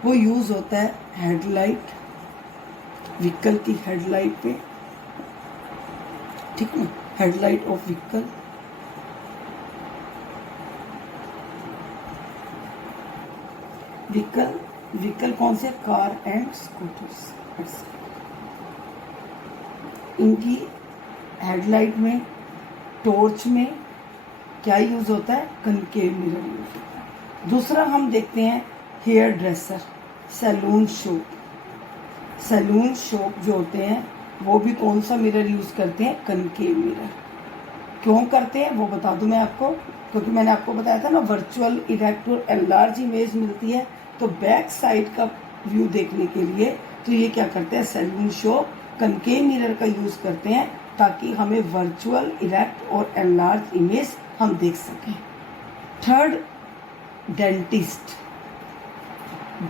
वो यूज होता है हेडलाइट, व्हीकल की हेडलाइट पे, ठीक है, हेडलाइट ऑफ व्हीकल। व्हीकल कौन से, कार एंड स्कूटर्स। इनकी हेडलाइट में, टॉर्च में क्या यूज होता है, कनकेव मिरर यूज होता है। दूसरा हम देखते हैं hairdresser, salon shop. Salon shop जो होते हैं वो भी कौन सा मिरर यूज करते हैं, कनकेव मिरर। क्यों करते हैं वो बता दूं मैं आपको, क्योंकि मैंने आपको बताया था ना वर्चुअल इरेक्ट और एनलार्ज इमेज मिलती है। तो बैक साइड का व्यू देखने के लिए तो ये क्या करते हैं, सैलून शॉप कनकेव मिरर का यूज करते हैं, ताकि हमें वर्चुअल इरेक्ट और एनलार्ज इमेज हम देख सकें। Third, dentist.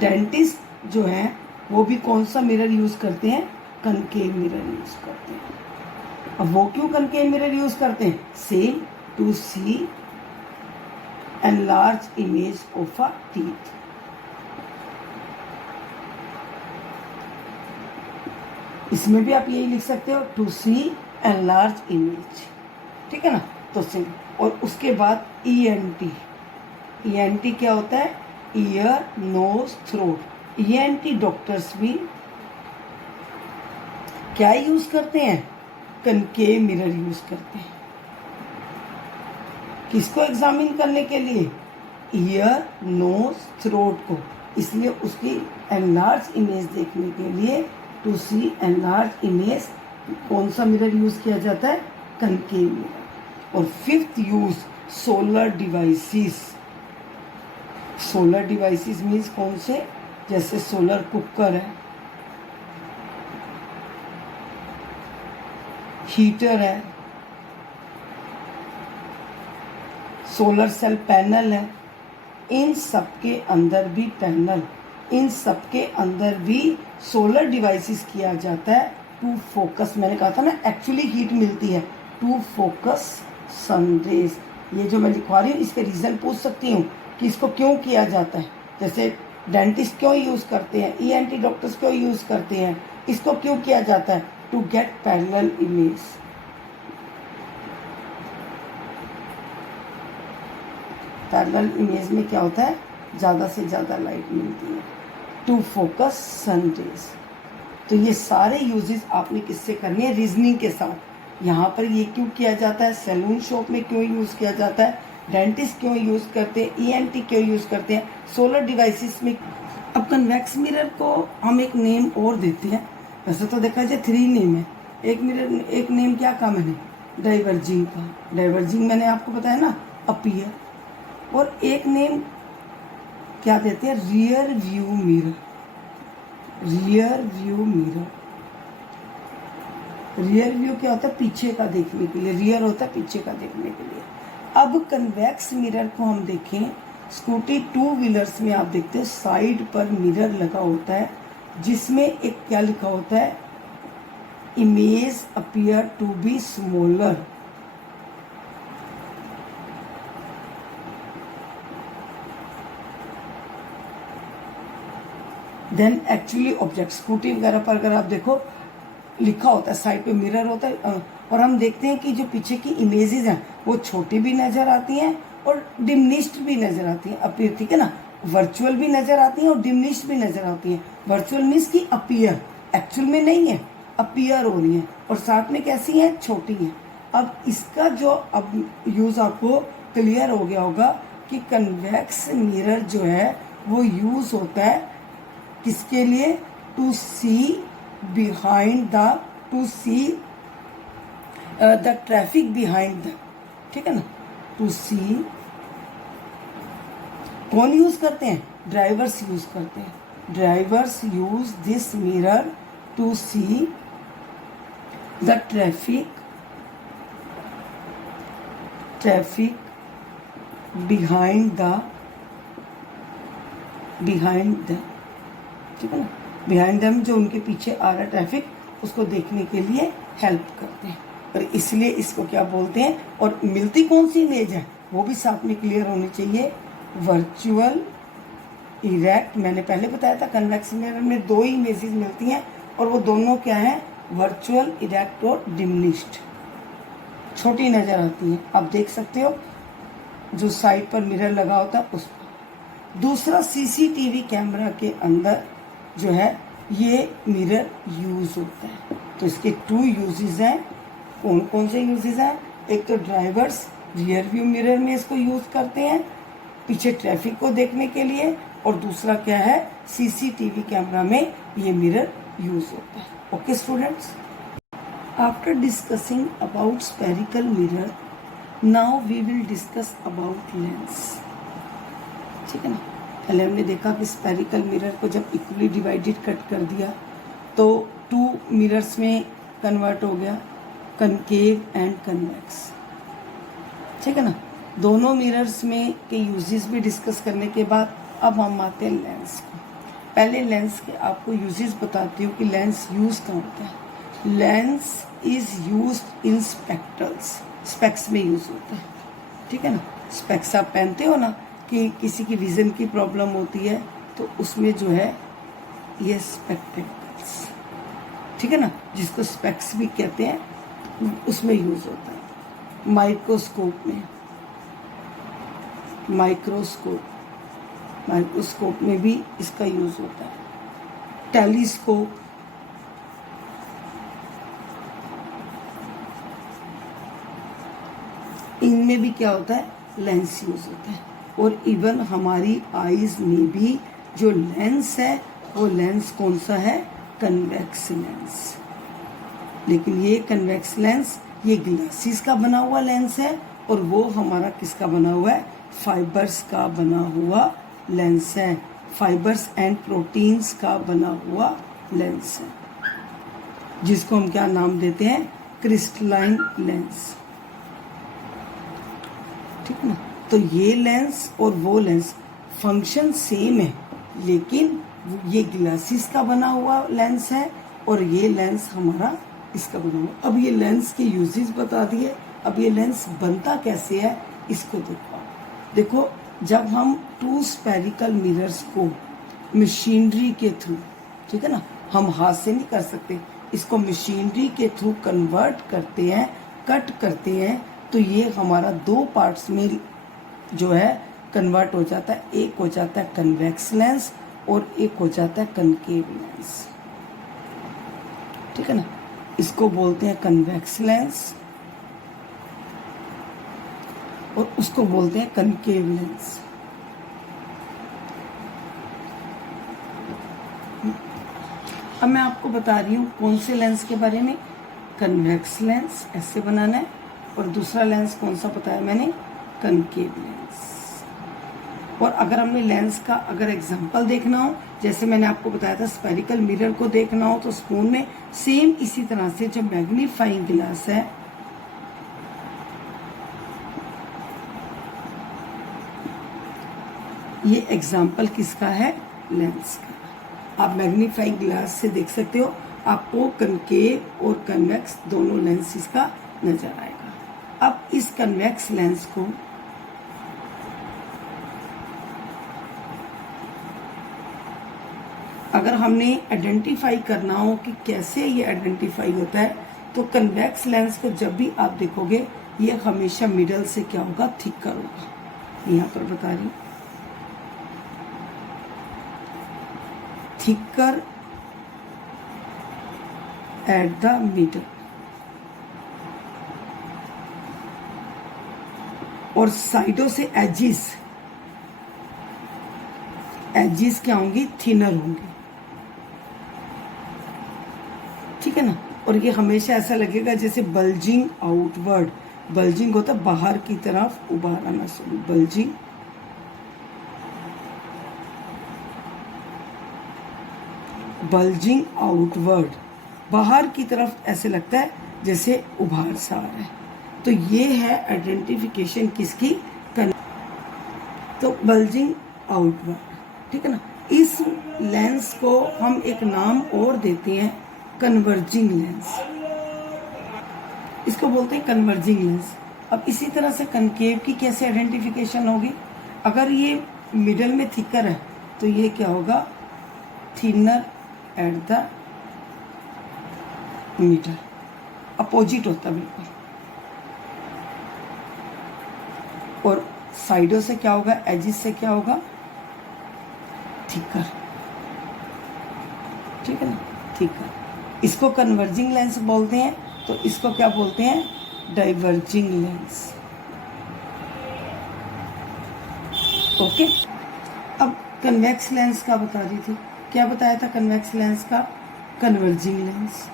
डेंटिस्ट जो है वो भी कौन सा मिरर यूज करते हैं, कनकेव मिरर यूज करते हैं। अब वो क्यों कनकेव मिरर यूज करते हैं, same to see enlarge image of a teeth. इसमें भी आप यही लिख सकते हो, टू सी एनलार्ज इमेज, ठीक है ना। तो सिंग, और उसके बाद ENT। ENT क्या होता है? Ear, nose, throat. ENT doctors भी क्या यूज करते हैं? कनकेव मिरर यूज करते हैं। किसको एग्जामिन करने के लिए? ईयर, नोज, थ्रोट को। इसलिए उसकी एनलार्ज इमेज देखने के लिए, टू सी एनलार्ज इमेज, कौन सा मिरर यूज किया जाता है? Concave mirror. और fifth use, solar devices. Solar devices means कौन से? जैसे सोलर कुकर है, हीटर है, सोलर सेल पैनल है। इन सब के अंदर भी इन सब के अंदर भी सोलर डिवाइसेस किया जाता है टू फोकस। मैंने कहा था ना, एक्चुअली हीट मिलती है टू फोकस सनरेज। ये जो मैं लिखवा रही हूँ इसके रीज़न पूछ सकती हूँ कि इसको क्यों किया जाता है। जैसे डेंटिस्ट क्यों यूज़ करते हैं, ENT डॉक्टर्स क्यों यूज़ करते हैं, इसको क्यों किया जाता है? To get parallel image. Parallel image में क्या होता है? ज़्यादा से ज़्यादा लाइट मिलती है टू फोकस सन रेज। तो ये सारे यूजेस आपने किससे करनी है? रीजनिंग के साथ। यहाँ पर ये क्यों किया जाता है, सैलून शॉप में क्यों यूज़ किया जाता है, डेंटिस्ट क्यों यूज़ करते हैं, ENT क्यों यूज़ करते हैं, सोलर डिवाइसेस में। अब कन्वेक्स मिरर को हम एक नेम और देते हैं। वैसे तो देखा जाए 3 नेम है। एक नेम क्या कहा मैंने? डाइवर्जिंग का। डाइवर्जिंग मैंने आपको बताया ना, अपीयर। और एक नेम क्या देते हैं? Rear view mirror. Rear view mirror. Rear view क्या होता है? पीछे का देखने के लिए। रियर होता है पीछे का देखने के लिए। अब कन्वेक्स मिरर को हम देखें, स्कूटी 2 व्हीलर्स में आप देखते हो साइड पर मिरर लगा होता है, जिसमें एक क्या लिखा होता है? Image appear to be smaller. Then actually object. Scooty वगैरह पर अगर आप देखो लिखा होता है, साइड पे मिरर होता है, और हम देखते हैं कि जो पीछे की इमेजेस हैं वो छोटी भी नजर आती हैं और डिमिनिश्ड भी नजर आती हैं, अपीयर, ठीक है ना। वर्चुअल भी नजर आती हैं और डिमिनिश्ड भी नजर आती हैं। वर्चुअल मीन्स की अपीयर, एक्चुअल में नहीं है, अपीयर हो रही है, और साथ में कैसी हैं? छोटी हैं। अब इसका जो अब यूज आपको क्लियर हो गया होगा कि कन्वेक्स मिरर जो है वो यूज होता है किसके लिए? To see behind the, to see the traffic behind the, ठीक है ना। टू सी कौन यूज करते हैं? ड्राइवर्स यूज करते हैं। Drivers use this mirror to see the traffic behind the, ठीक है ना। बिहाइंड देम, जो उनके पीछे आ रहा ट्रैफिक, उसको देखने के लिए हेल्प करते हैं, और इसलिए इसको क्या बोलते हैं। और मिलती कौन सी इमेज है वो भी साथ में क्लियर होनी चाहिए। Virtual, erect. मैंने पहले बताया था कन्वेक्स मिरर में 2 इमेजेस मिलती हैं, और वो दोनों क्या हैं? वर्चुअल, इरेक्ट और डिमिनिश्ड। छोटी नजर आती है, आप देख सकते हो जो साइड पर मिरर लगा होता है उस पर। दूसरा, CCTV कैमरा के अंदर जो है ये मिरर यूज होता है। तो इसके 2 यूजेस हैं। कौन कौन से यूजेस हैं? एक तो ड्राइवर्स रियर व्यू मिरर में इसको यूज करते हैं पीछे ट्रैफिक को देखने के लिए, और दूसरा क्या है? CCTV कैमरा में ये मिरर यूज होता है। Okay students, after discussing about spherical mirror, now we will discuss about lens, ठीक है ना। पहले हमने देखा कि स्फेरिकल मिरर को जब इक्वली डिवाइडेड कट कर दिया तो 2 मिरर्स में कन्वर्ट हो गया, कनकेव एंड कन्वेक्स, ठीक है ना। दोनों मिरर्स में के यूजेस भी डिस्कस करने के बाद अब हम आते हैं लेंस को। पहले लेंस के आपको यूजेस बताती हूँ कि लेंस यूज कहाँ होता है। Lens is use in spectrals, specs में यूज होता है, ठीक है ना। स्पेक्स आप पहनते हो ना, कि किसी की विजन की प्रॉब्लम होती है तो उसमें जो है ये स्पेक्टेकल्स, ठीक है ना, जिसको स्पेक्स भी कहते हैं, उसमें यूज होता है। माइक्रोस्कोप में भी इसका यूज होता है। टेलीस्कोप, इनमें भी क्या होता है, लेंस यूज होता है। और इवन हमारी आईज में भी जो लेंस है वो लेंस कौन सा है, कन्वेक्स लेंस। लेकिन ये कन्वेक्स लेंस ये ग्लासेस का बना हुआ लेंस है, और वो हमारा किसका बना हुआ है, फाइबर्स का बना हुआ लेंस है। फाइबर्स एंड प्रोटीन्स का बना हुआ लेंस है, जिसको हम क्या नाम देते हैं, क्रिस्टलाइन लेंस। ठीक है ना। तो ये लेंस और वो लेंस फंक्शन सेम है, लेकिन ये ग्लासेस का बना हुआ लेंस है और ये लेंस हमारा इसका बना हुआ। अब ये लेंस के यूजेस बता दिए। अब ये लेंस बनता कैसे है इसको देखो। जब हम 2 स्फेरिकल मिरर्स को मशीनरी के थ्रू, ठीक है ना, हम हाथ से नहीं कर सकते, इसको मशीनरी के थ्रू कन्वर्ट करते हैं, कट करते हैं, तो ये हमारा 2 पार्ट्स में जो है कन्वर्ट हो जाता है। एक हो जाता है कन्वेक्स लेंस और एक हो जाता है कनकेव लेंस। ठीक है ना, इसको बोलते हैं कन्वेक्स लेंस और उसको बोलते हैं कनकेव लेंस। अब मैं आपको बता रही हूँ कौन से लेंस के बारे में। कन्वेक्स लेंस ऐसे बनाना है, और दूसरा लेंस कौन सा बताया मैंने, कनकेव लेंस। और अगर हमें लेंस का अगर एग्जांपल देखना हो, जैसे मैंने आपको बताया था स्फेरिकल मिरर को देखना हो, तो स्पून में सेम इसी तरह से जो मैग्नीफाइंग ग्लास है, ये एग्जांपल किसका है, लेंस का। आप मैग्नीफाइंग ग्लास से देख सकते हो, आपको कनकेव और कन्वेक्स दोनों लेंसेस का नजर आएगा। अब इस कन्वेक्स लेंस को अगर हमने आइडेंटिफाई करना हो कि कैसे ये आइडेंटिफाई होता है, तो कन्वेक्स लेंस को जब भी आप देखोगे ये हमेशा मिडल से क्या होगा, थिकर होगा। यहाँ पर बता रही हूँ, थिकर एट द मिडल, और साइडों से एजिस क्या होंगी, थिनर होंगी। ठीक है ना। और ये हमेशा ऐसा लगेगा जैसे बल्जिंग आउटवर्ड, बल्जिंग होता है बाहर की तरफ उभार आना, सॉरी बल्जिंग आउटवर्ड, बाहर की तरफ ऐसे लगता है जैसे उभार सा आ रहा है। तो ये है आइडेंटिफिकेशन किसकी, तो बल्जिंग आउटवर्ड। ठीक है ना। इस लेंस को हम एक नाम और देते हैं, कन्वर्जिंग लेंस। इसको बोलते हैं कन्वर्जिंग लेंस। अब इसी तरह से कनकेव की कैसे आइडेंटिफिकेशन होगी, अगर ये मिडल में थिकर है तो ये क्या होगा, thinner at the middle, opposite होता बिल्कुल। और साइडों से क्या होगा, एजिस से क्या होगा, थिकर। ठीक है ना, थिकर। इसको कन्वर्जिंग लेंस बोलते हैं, तो इसको क्या बोलते हैं, डाइवर्जिंग लेंस। ओके। अब कन्वेक्स लेंस का बता रही थी, क्या बताया था कन्वेक्स लेंस का, कन्वर्जिंग लेंस।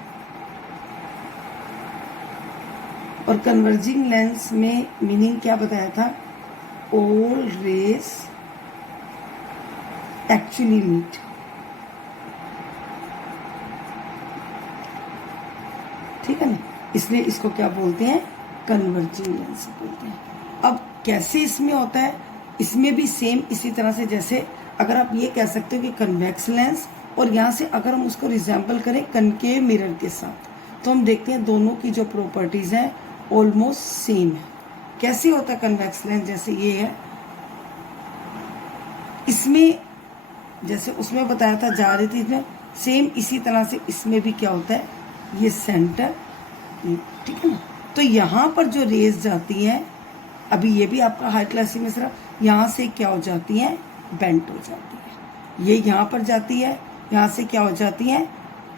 और कन्वर्जिंग लेंस में मीनिंग क्या बताया था, ऑल रेस एक्चुअली मीट। ठीक है ना, इसलिए इसको क्या बोलते हैं, कन्वर्जिंग लेंस बोलते हैं। अब कैसे इसमें होता है, इसमें भी सेम इसी तरह से, जैसे अगर आप ये कह सकते हो कि कन्वेक्स लेंस, और यहाँ से अगर हम उसको रिजेंबल करें कनकेव मिरर के साथ, तो हम देखते हैं दोनों की जो प्रॉपर्टीज हैं ऑलमोस्ट सेम है। कैसे होता है कन्वेक्स लेंस, जैसे ये है, इसमें जैसे उसमें बताया था जा रही थी, इसमें सेम इसी तरह से इसमें भी क्या होता है, ये सेंटर, ठीक है ना। तो यहाँ पर जो रेज जाती है, अभी ये भी आपका हाई क्लास में सिर्फ यहाँ से क्या हो जाती है, बेंट हो जाती है। ये यहाँ पर जाती है, यहाँ से क्या हो जाती है,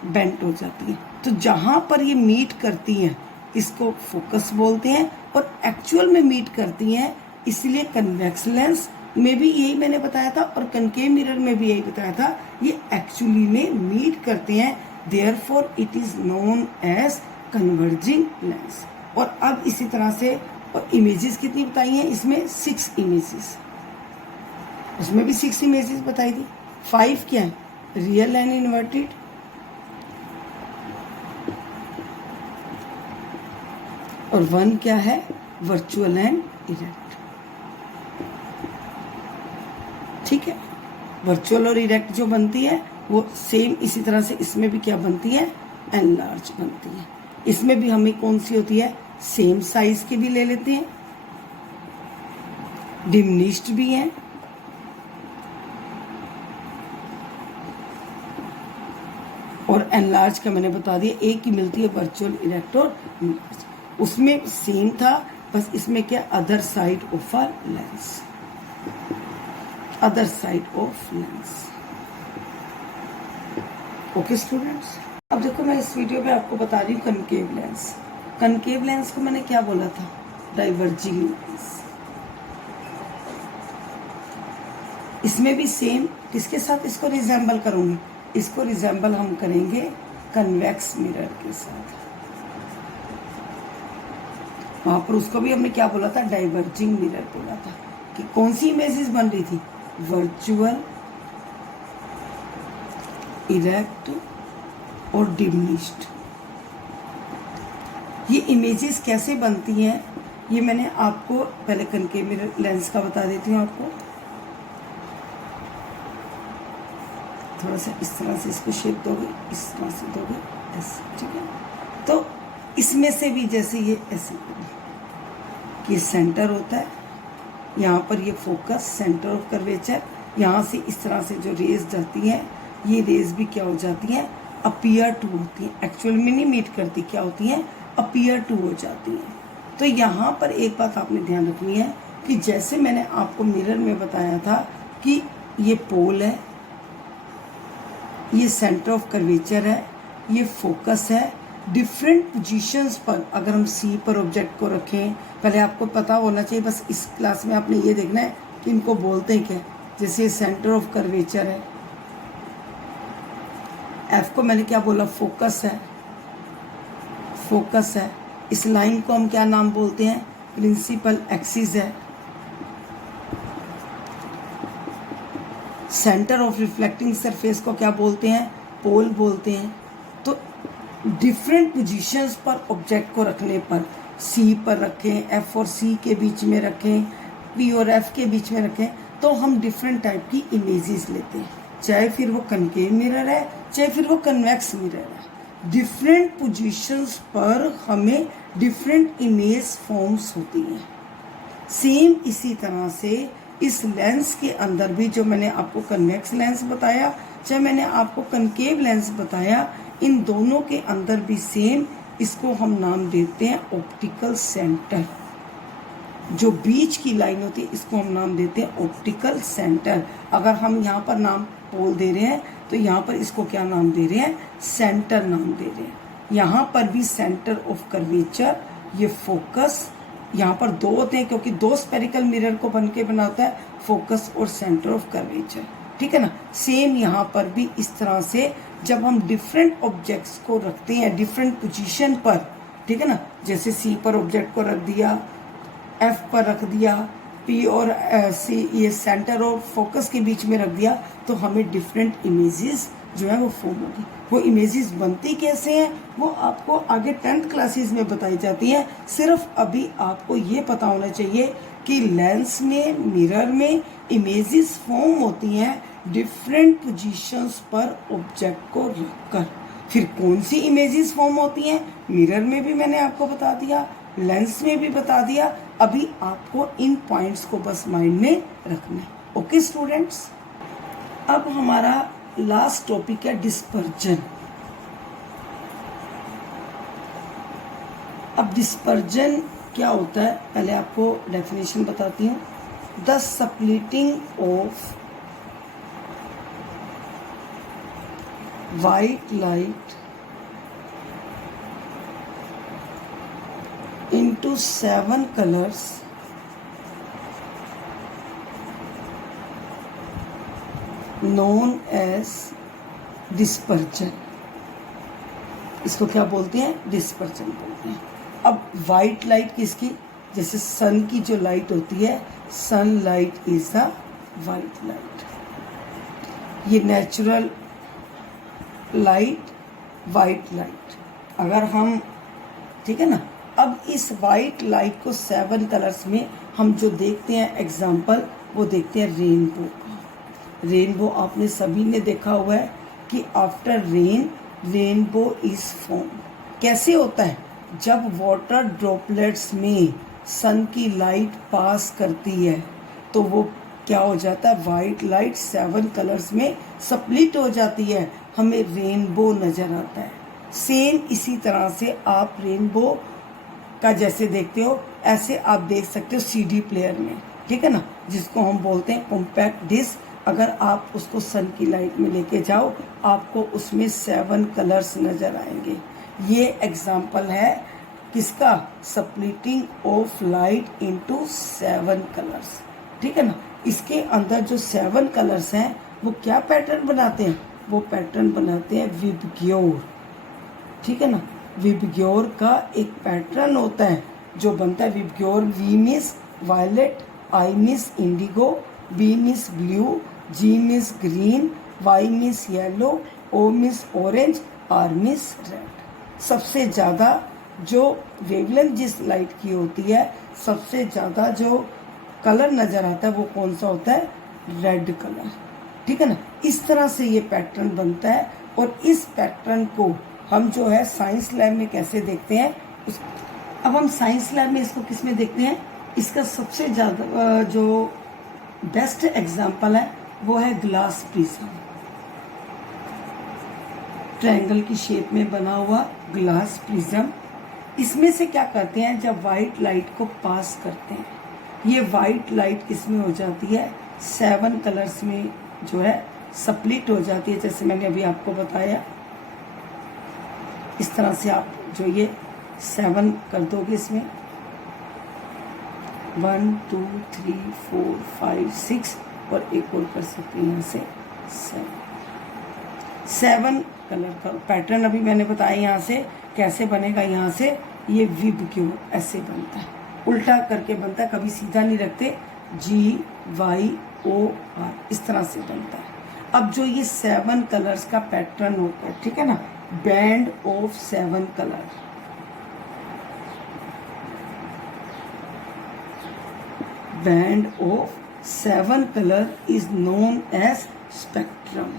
बेंट हो जाती है। तो जहाँ पर ये मीट करती हैं इसको फोकस बोलते हैं, और एक्चुअल में मीट करती हैं, इसलिए कन्वेक्स लेंस में भी यही मैंने बताया था और कनकेव मिरर में भी यही बताया था, ये एक्चुअली में मीट करते हैं, therefore it is known as converging lens. और अब इसी तरह से और इमेजेस कितनी बताई हैं, इसमें 6 इमेजेस, उसमें भी 6 इमेजेस बताई थी। 5 क्या है, रियल एंड इन्वर्टेड, और 1 क्या है, वर्चुअल एंड इरेक्ट। ठीक है, वर्चुअल और इरेक्ट जो बनती है वो सेम इसी तरह से इसमें भी क्या बनती है, एनलार्ज बनती है। इसमें भी हमें कौन सी होती है, सेम साइज के भी ले लेते हैं, डिमिनिश्ड भी है, और एनलार्ज का मैंने बता दिया, एक ही मिलती है वर्चुअल, इरेक्ट और एनलार्ज। उसमें सेम था, बस इसमें क्या, other side of a lens, other side of lens. Okay students, अब देखो मैं इस वीडियो में आपको बता रही हूँ कनकेव लेंस। कनकेव लेंस को मैंने क्या बोला था, डाइवर्जिंग लेंस। इसमें भी सेम, किसके साथ इसको रिजेंबल करूंगी, इसको रिजेंबल हम करेंगे कन्वेक्स मिरर के साथ। वहां पर उसको भी हमने क्या बोला था, डाइवर्जिंग मिरर बोला था। कि कौन सी इमेजेस बन रही थी, वर्चुअल, इरेक्ट और डिमिनिश्ड। ये इमेजेस कैसे बनती हैं, ये मैंने आपको पहले कनकेव मिरर लेंस का बता देती हूँ आपको। थोड़ा सा इस तरह से इसको शेप दोगे, इस तरह से दोगे, ऐसे, ठीक है। तो इसमें से भी जैसे ये ऐसे, ये सेंटर होता है, यहाँ पर ये फोकस, सेंटर ऑफ कर्वेचर, यहाँ से इस तरह से जो रेज जाती हैं, ये रेज भी क्या हो जाती हैं, अपीयर टू होती हैं, एक्चुअल में नहीं मीट करती, क्या होती हैं, अपीयर टू हो जाती हैं। तो यहाँ पर एक बात आपने ध्यान रखनी है कि जैसे मैंने आपको मिरर में बताया था कि ये पोल है, ये सेंटर ऑफ कर्वेचर है, ये फोकस है, डिफरेंट पोजीशंस पर अगर हम सी पर ऑब्जेक्ट को रखें, पहले आपको पता होना चाहिए, बस इस क्लास में आपने ये देखना है कि इनको बोलते हैं क्या। जैसे सेंटर ऑफ कर्वेचर है, एफ को मैंने क्या बोला, फोकस है, फोकस है। इस लाइन को हम क्या नाम बोलते हैं, प्रिंसिपल एक्सिस है। सेंटर ऑफ रिफ्लेक्टिंग सरफेस को क्या बोलते हैं, पोल बोलते हैं। तो डिफरेंट पोजीशंस पर ऑब्जेक्ट को रखने पर, सी पर रखें, एफ और सी के बीच में रखें, पी और एफ के बीच में रखें, तो हम डिफरेंट टाइप की इमेजेस लेते हैं, चाहे फिर वो कनकेव मिरर है, चाहे फिर वो कन्वेक्स मिरर है। डिफरेंट पोजीशंस पर हमें डिफरेंट इमेज फॉर्म्स होती हैं। सेम इसी तरह से इस लेंस के अंदर भी, जो मैंने आपको कन्वेक्स लेंस बताया, चाहे मैंने आपको कनकेव लेंस बताया, इन दोनों के अंदर भी सेम, इसको हम नाम देते हैं ऑप्टिकल सेंटर। जो बीच की लाइन होती है इसको हम नाम देते हैं ऑप्टिकल सेंटर। अगर हम यहाँ पर नाम पोल दे रहे हैं तो यहाँ पर इसको क्या नाम दे रहे हैं, सेंटर नाम दे रहे हैं। यहाँ पर भी सेंटर ऑफ कर्वेचर, ये फोकस, यहाँ पर 2 होते हैं क्योंकि 2 स्पेरिकल मिरर को बन के बनाता है, फोकस और सेंटर ऑफ कर्वेचर, ठीक है ना। सेम यहाँ पर भी इस तरह से जब हम डिफरेंट ऑब्जेक्ट्स को रखते हैं डिफरेंट पोजीशन पर, ठीक है ना, जैसे सी पर ऑब्जेक्ट को रख दिया, एफ पर रख दिया, पी और सी, ये सेंटर और फोकस के बीच में रख दिया, तो हमें डिफरेंट इमेजेस जो है वो फॉर्म होगी। वो इमेजेस बनती कैसे हैं वो आपको आगे 10th क्लासेस में बताई जाती है। सिर्फ अभी आपको ये पता होना चाहिए कि लेंस में, मिरर में इमेजेस फॉर्म होती हैं डिफरेंट पोजीशंस पर ऑब्जेक्ट को रखकर। फिर कौन सी इमेजेस फॉर्म होती हैं, मिरर में भी मैंने आपको बता दिया, लेंस में भी बता दिया। अभी आपको इन पॉइंट्स को बस माइंड में रखना है। ओके स्टूडेंट्स, अब हमारा लास्ट टॉपिक है डिस्पर्जन। अब डिस्पर्जन क्या होता है, पहले आपको डेफिनेशन बताती हूँ। The splitting of white light into 7 colors known as dispersion। इसको क्या बोलते हैं, डिस्पर्जन बोलते हैं। अब वाइट लाइट किसकी, जैसे सन की जो लाइट होती है, sunlight is the white light, ये नेचुरल लाइट, वाइट लाइट। अगर हम, ठीक है ना, अब इस वाइट लाइट को 7 कलर्स में हम जो देखते हैं, एग्जाम्पल वो देखते हैं रेनबो का। रेनबो आपने सभी ने देखा हुआ है कि after rain rainbow is form. कैसे होता है, जब वाटर ड्रॉपलेट्स में सन की लाइट पास करती है तो वो क्या हो जाता है, वाइट लाइट 7 कलर्स में स्प्लिट हो जाती है, हमें रेनबो नजर आता है। सेम इसी तरह से आप रेनबो का जैसे देखते हो, ऐसे आप देख सकते हो सीडी प्लेयर में, ठीक है ना, जिसको हम बोलते हैं कॉम्पैक्ट डिस्क। अगर आप उसको सन की लाइट में लेके जाओ, आपको उसमें 7 कलर्स नजर आएंगे। ये एग्जाम्पल है किसका, splitting of light into 7 colours, ठीक है ना। इसके अंदर जो 7 कलर्स हैं वो क्या पैटर्न बनाते हैं, वो पैटर्न बनाते हैं विबग्योर, ठीक है ना। विबग्योर का एक पैटर्न होता है जो बनता है VIBGYOR. V means violet, I means indigo, B means blue, G means green, Y means yellow, O means orange, R means red. सबसे ज़्यादा जो वेवलेंथ जिस लाइट की होती है, सबसे ज़्यादा जो कलर नज़र आता है वो कौन सा होता है, रेड कलर, ठीक है ना। इस तरह से ये पैटर्न बनता है। और इस पैटर्न को हम जो है साइंस लैब में कैसे देखते हैं अब हम साइंस लैब में इसको किस में देखते हैं, इसका सबसे ज़्यादा जो बेस्ट एग्जांपल है वो है ग्लास प्रिज्म। ट्रायंगल की शेप में बना हुआ ग्लास प्रिज्म। इसमें से क्या करते हैं, जब वाइट लाइट को पास करते हैं, ये वाइट लाइट किसमें हो जाती है, 7 कलर्स में जो है स्प्लिट हो जाती है। जैसे मैंने अभी आपको बताया, इस तरह से आप जो ये 7 कर दोगे, इसमें 1 2 3 4 5 6 और एक और कर सकते हैं यहाँ से 7 कलर का पैटर्न अभी मैंने बताया। यहाँ से कैसे बनेगा, यहाँ से ये विबग्योर ऐसे बनता है, उल्टा करके बनता है, कभी सीधा नहीं रखते, GYOR इस तरह से बनता है। अब जो ये 7 कलर्स का पैटर्न होता है, ठीक है ना, band of 7 colour, band of 7 colour is known as spectrum.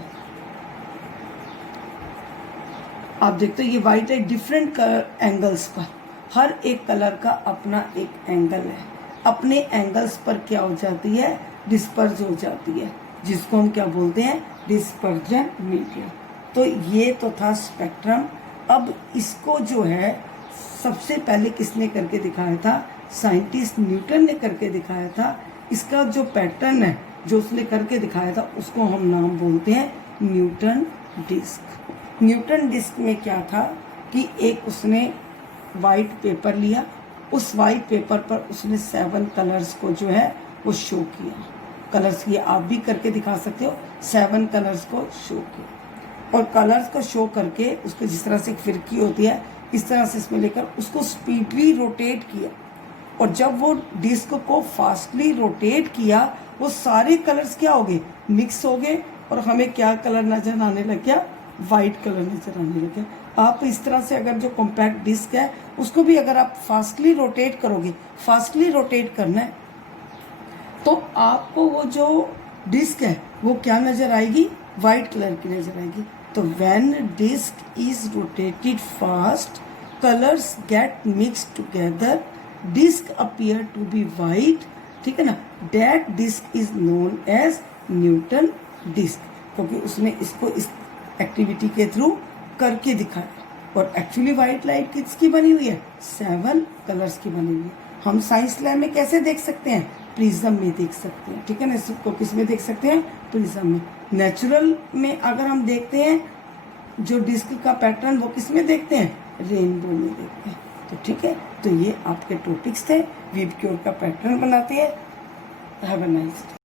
आप देखते हो ये वाइट है डिफरेंट एंगल्स पर, हर एक कलर का अपना एक एंगल है, अपने एंगल्स पर क्या हो जाती है, डिस्पर्ज हो जाती है, जिसको हम क्या बोलते हैं, डिस्पर्जन मीडियम। तो ये तो था स्पेक्ट्रम। अब इसको जो है सबसे पहले किसने करके दिखाया था, साइंटिस्ट न्यूटन ने करके दिखाया था। इसका जो पैटर्न है जो उसने करके दिखाया था उसको हम नाम बोलते हैं न्यूटन डिस्क। न्यूटन डिस्क में क्या था कि एक उसने वाइट पेपर लिया, उस वाइट पेपर पर उसने 7 कलर्स को जो है वो शो किया। कलर्स ये आप भी करके दिखा सकते हो, 7 कलर्स को शो किया और कलर्स को शो करके उसको जिस तरह से फिरकी होती है इस तरह से इसमें लेकर उसको स्पीडली रोटेट किया। और जब वो डिस्क को फास्टली रोटेट किया वो सारे कलर्स क्या हो गए, मिक्स हो गए और हमें क्या कलर नजर आने लग गया, वाइट कलर नजर आने लग गया। आप इस तरह से अगर जो कॉम्पैक्ट डिस्क है उसको भी अगर आप फास्टली रोटेट करोगे, फास्टली रोटेट करना है तो आपको वो जो डिस्क है वो क्या नजर आएगी, वाइट कलर की नजर आएगी। तो when disc is rotated fast colours get mixed together, disc appear to be white, ठीक है ना, that disc is known as Newton disc, क्योंकि उसने इसको इस एक्टिविटी के थ्रू करके दिखाया। और एक्चुअली व्हाइट लाइट किसकी बनी हुई है? 7 कलर्स की बनी हुई है। हम साइंस लैब में कैसे देख सकते हैं? प्रिज्म में देख सकते हैं, ठीक है ना। इसको किस में देख सकते हैं? प्रिज्म में। नेचुरल में अगर हम देखते हैं जो डिस्क का पैटर्न, वो किस में देखते हैं? रेनबो में देखते हैं। तो ठीक है, तो ये आपके टॉपिक्स थे। वीबक्यूब का पैटर्न बनाते हैं। Have a nice day.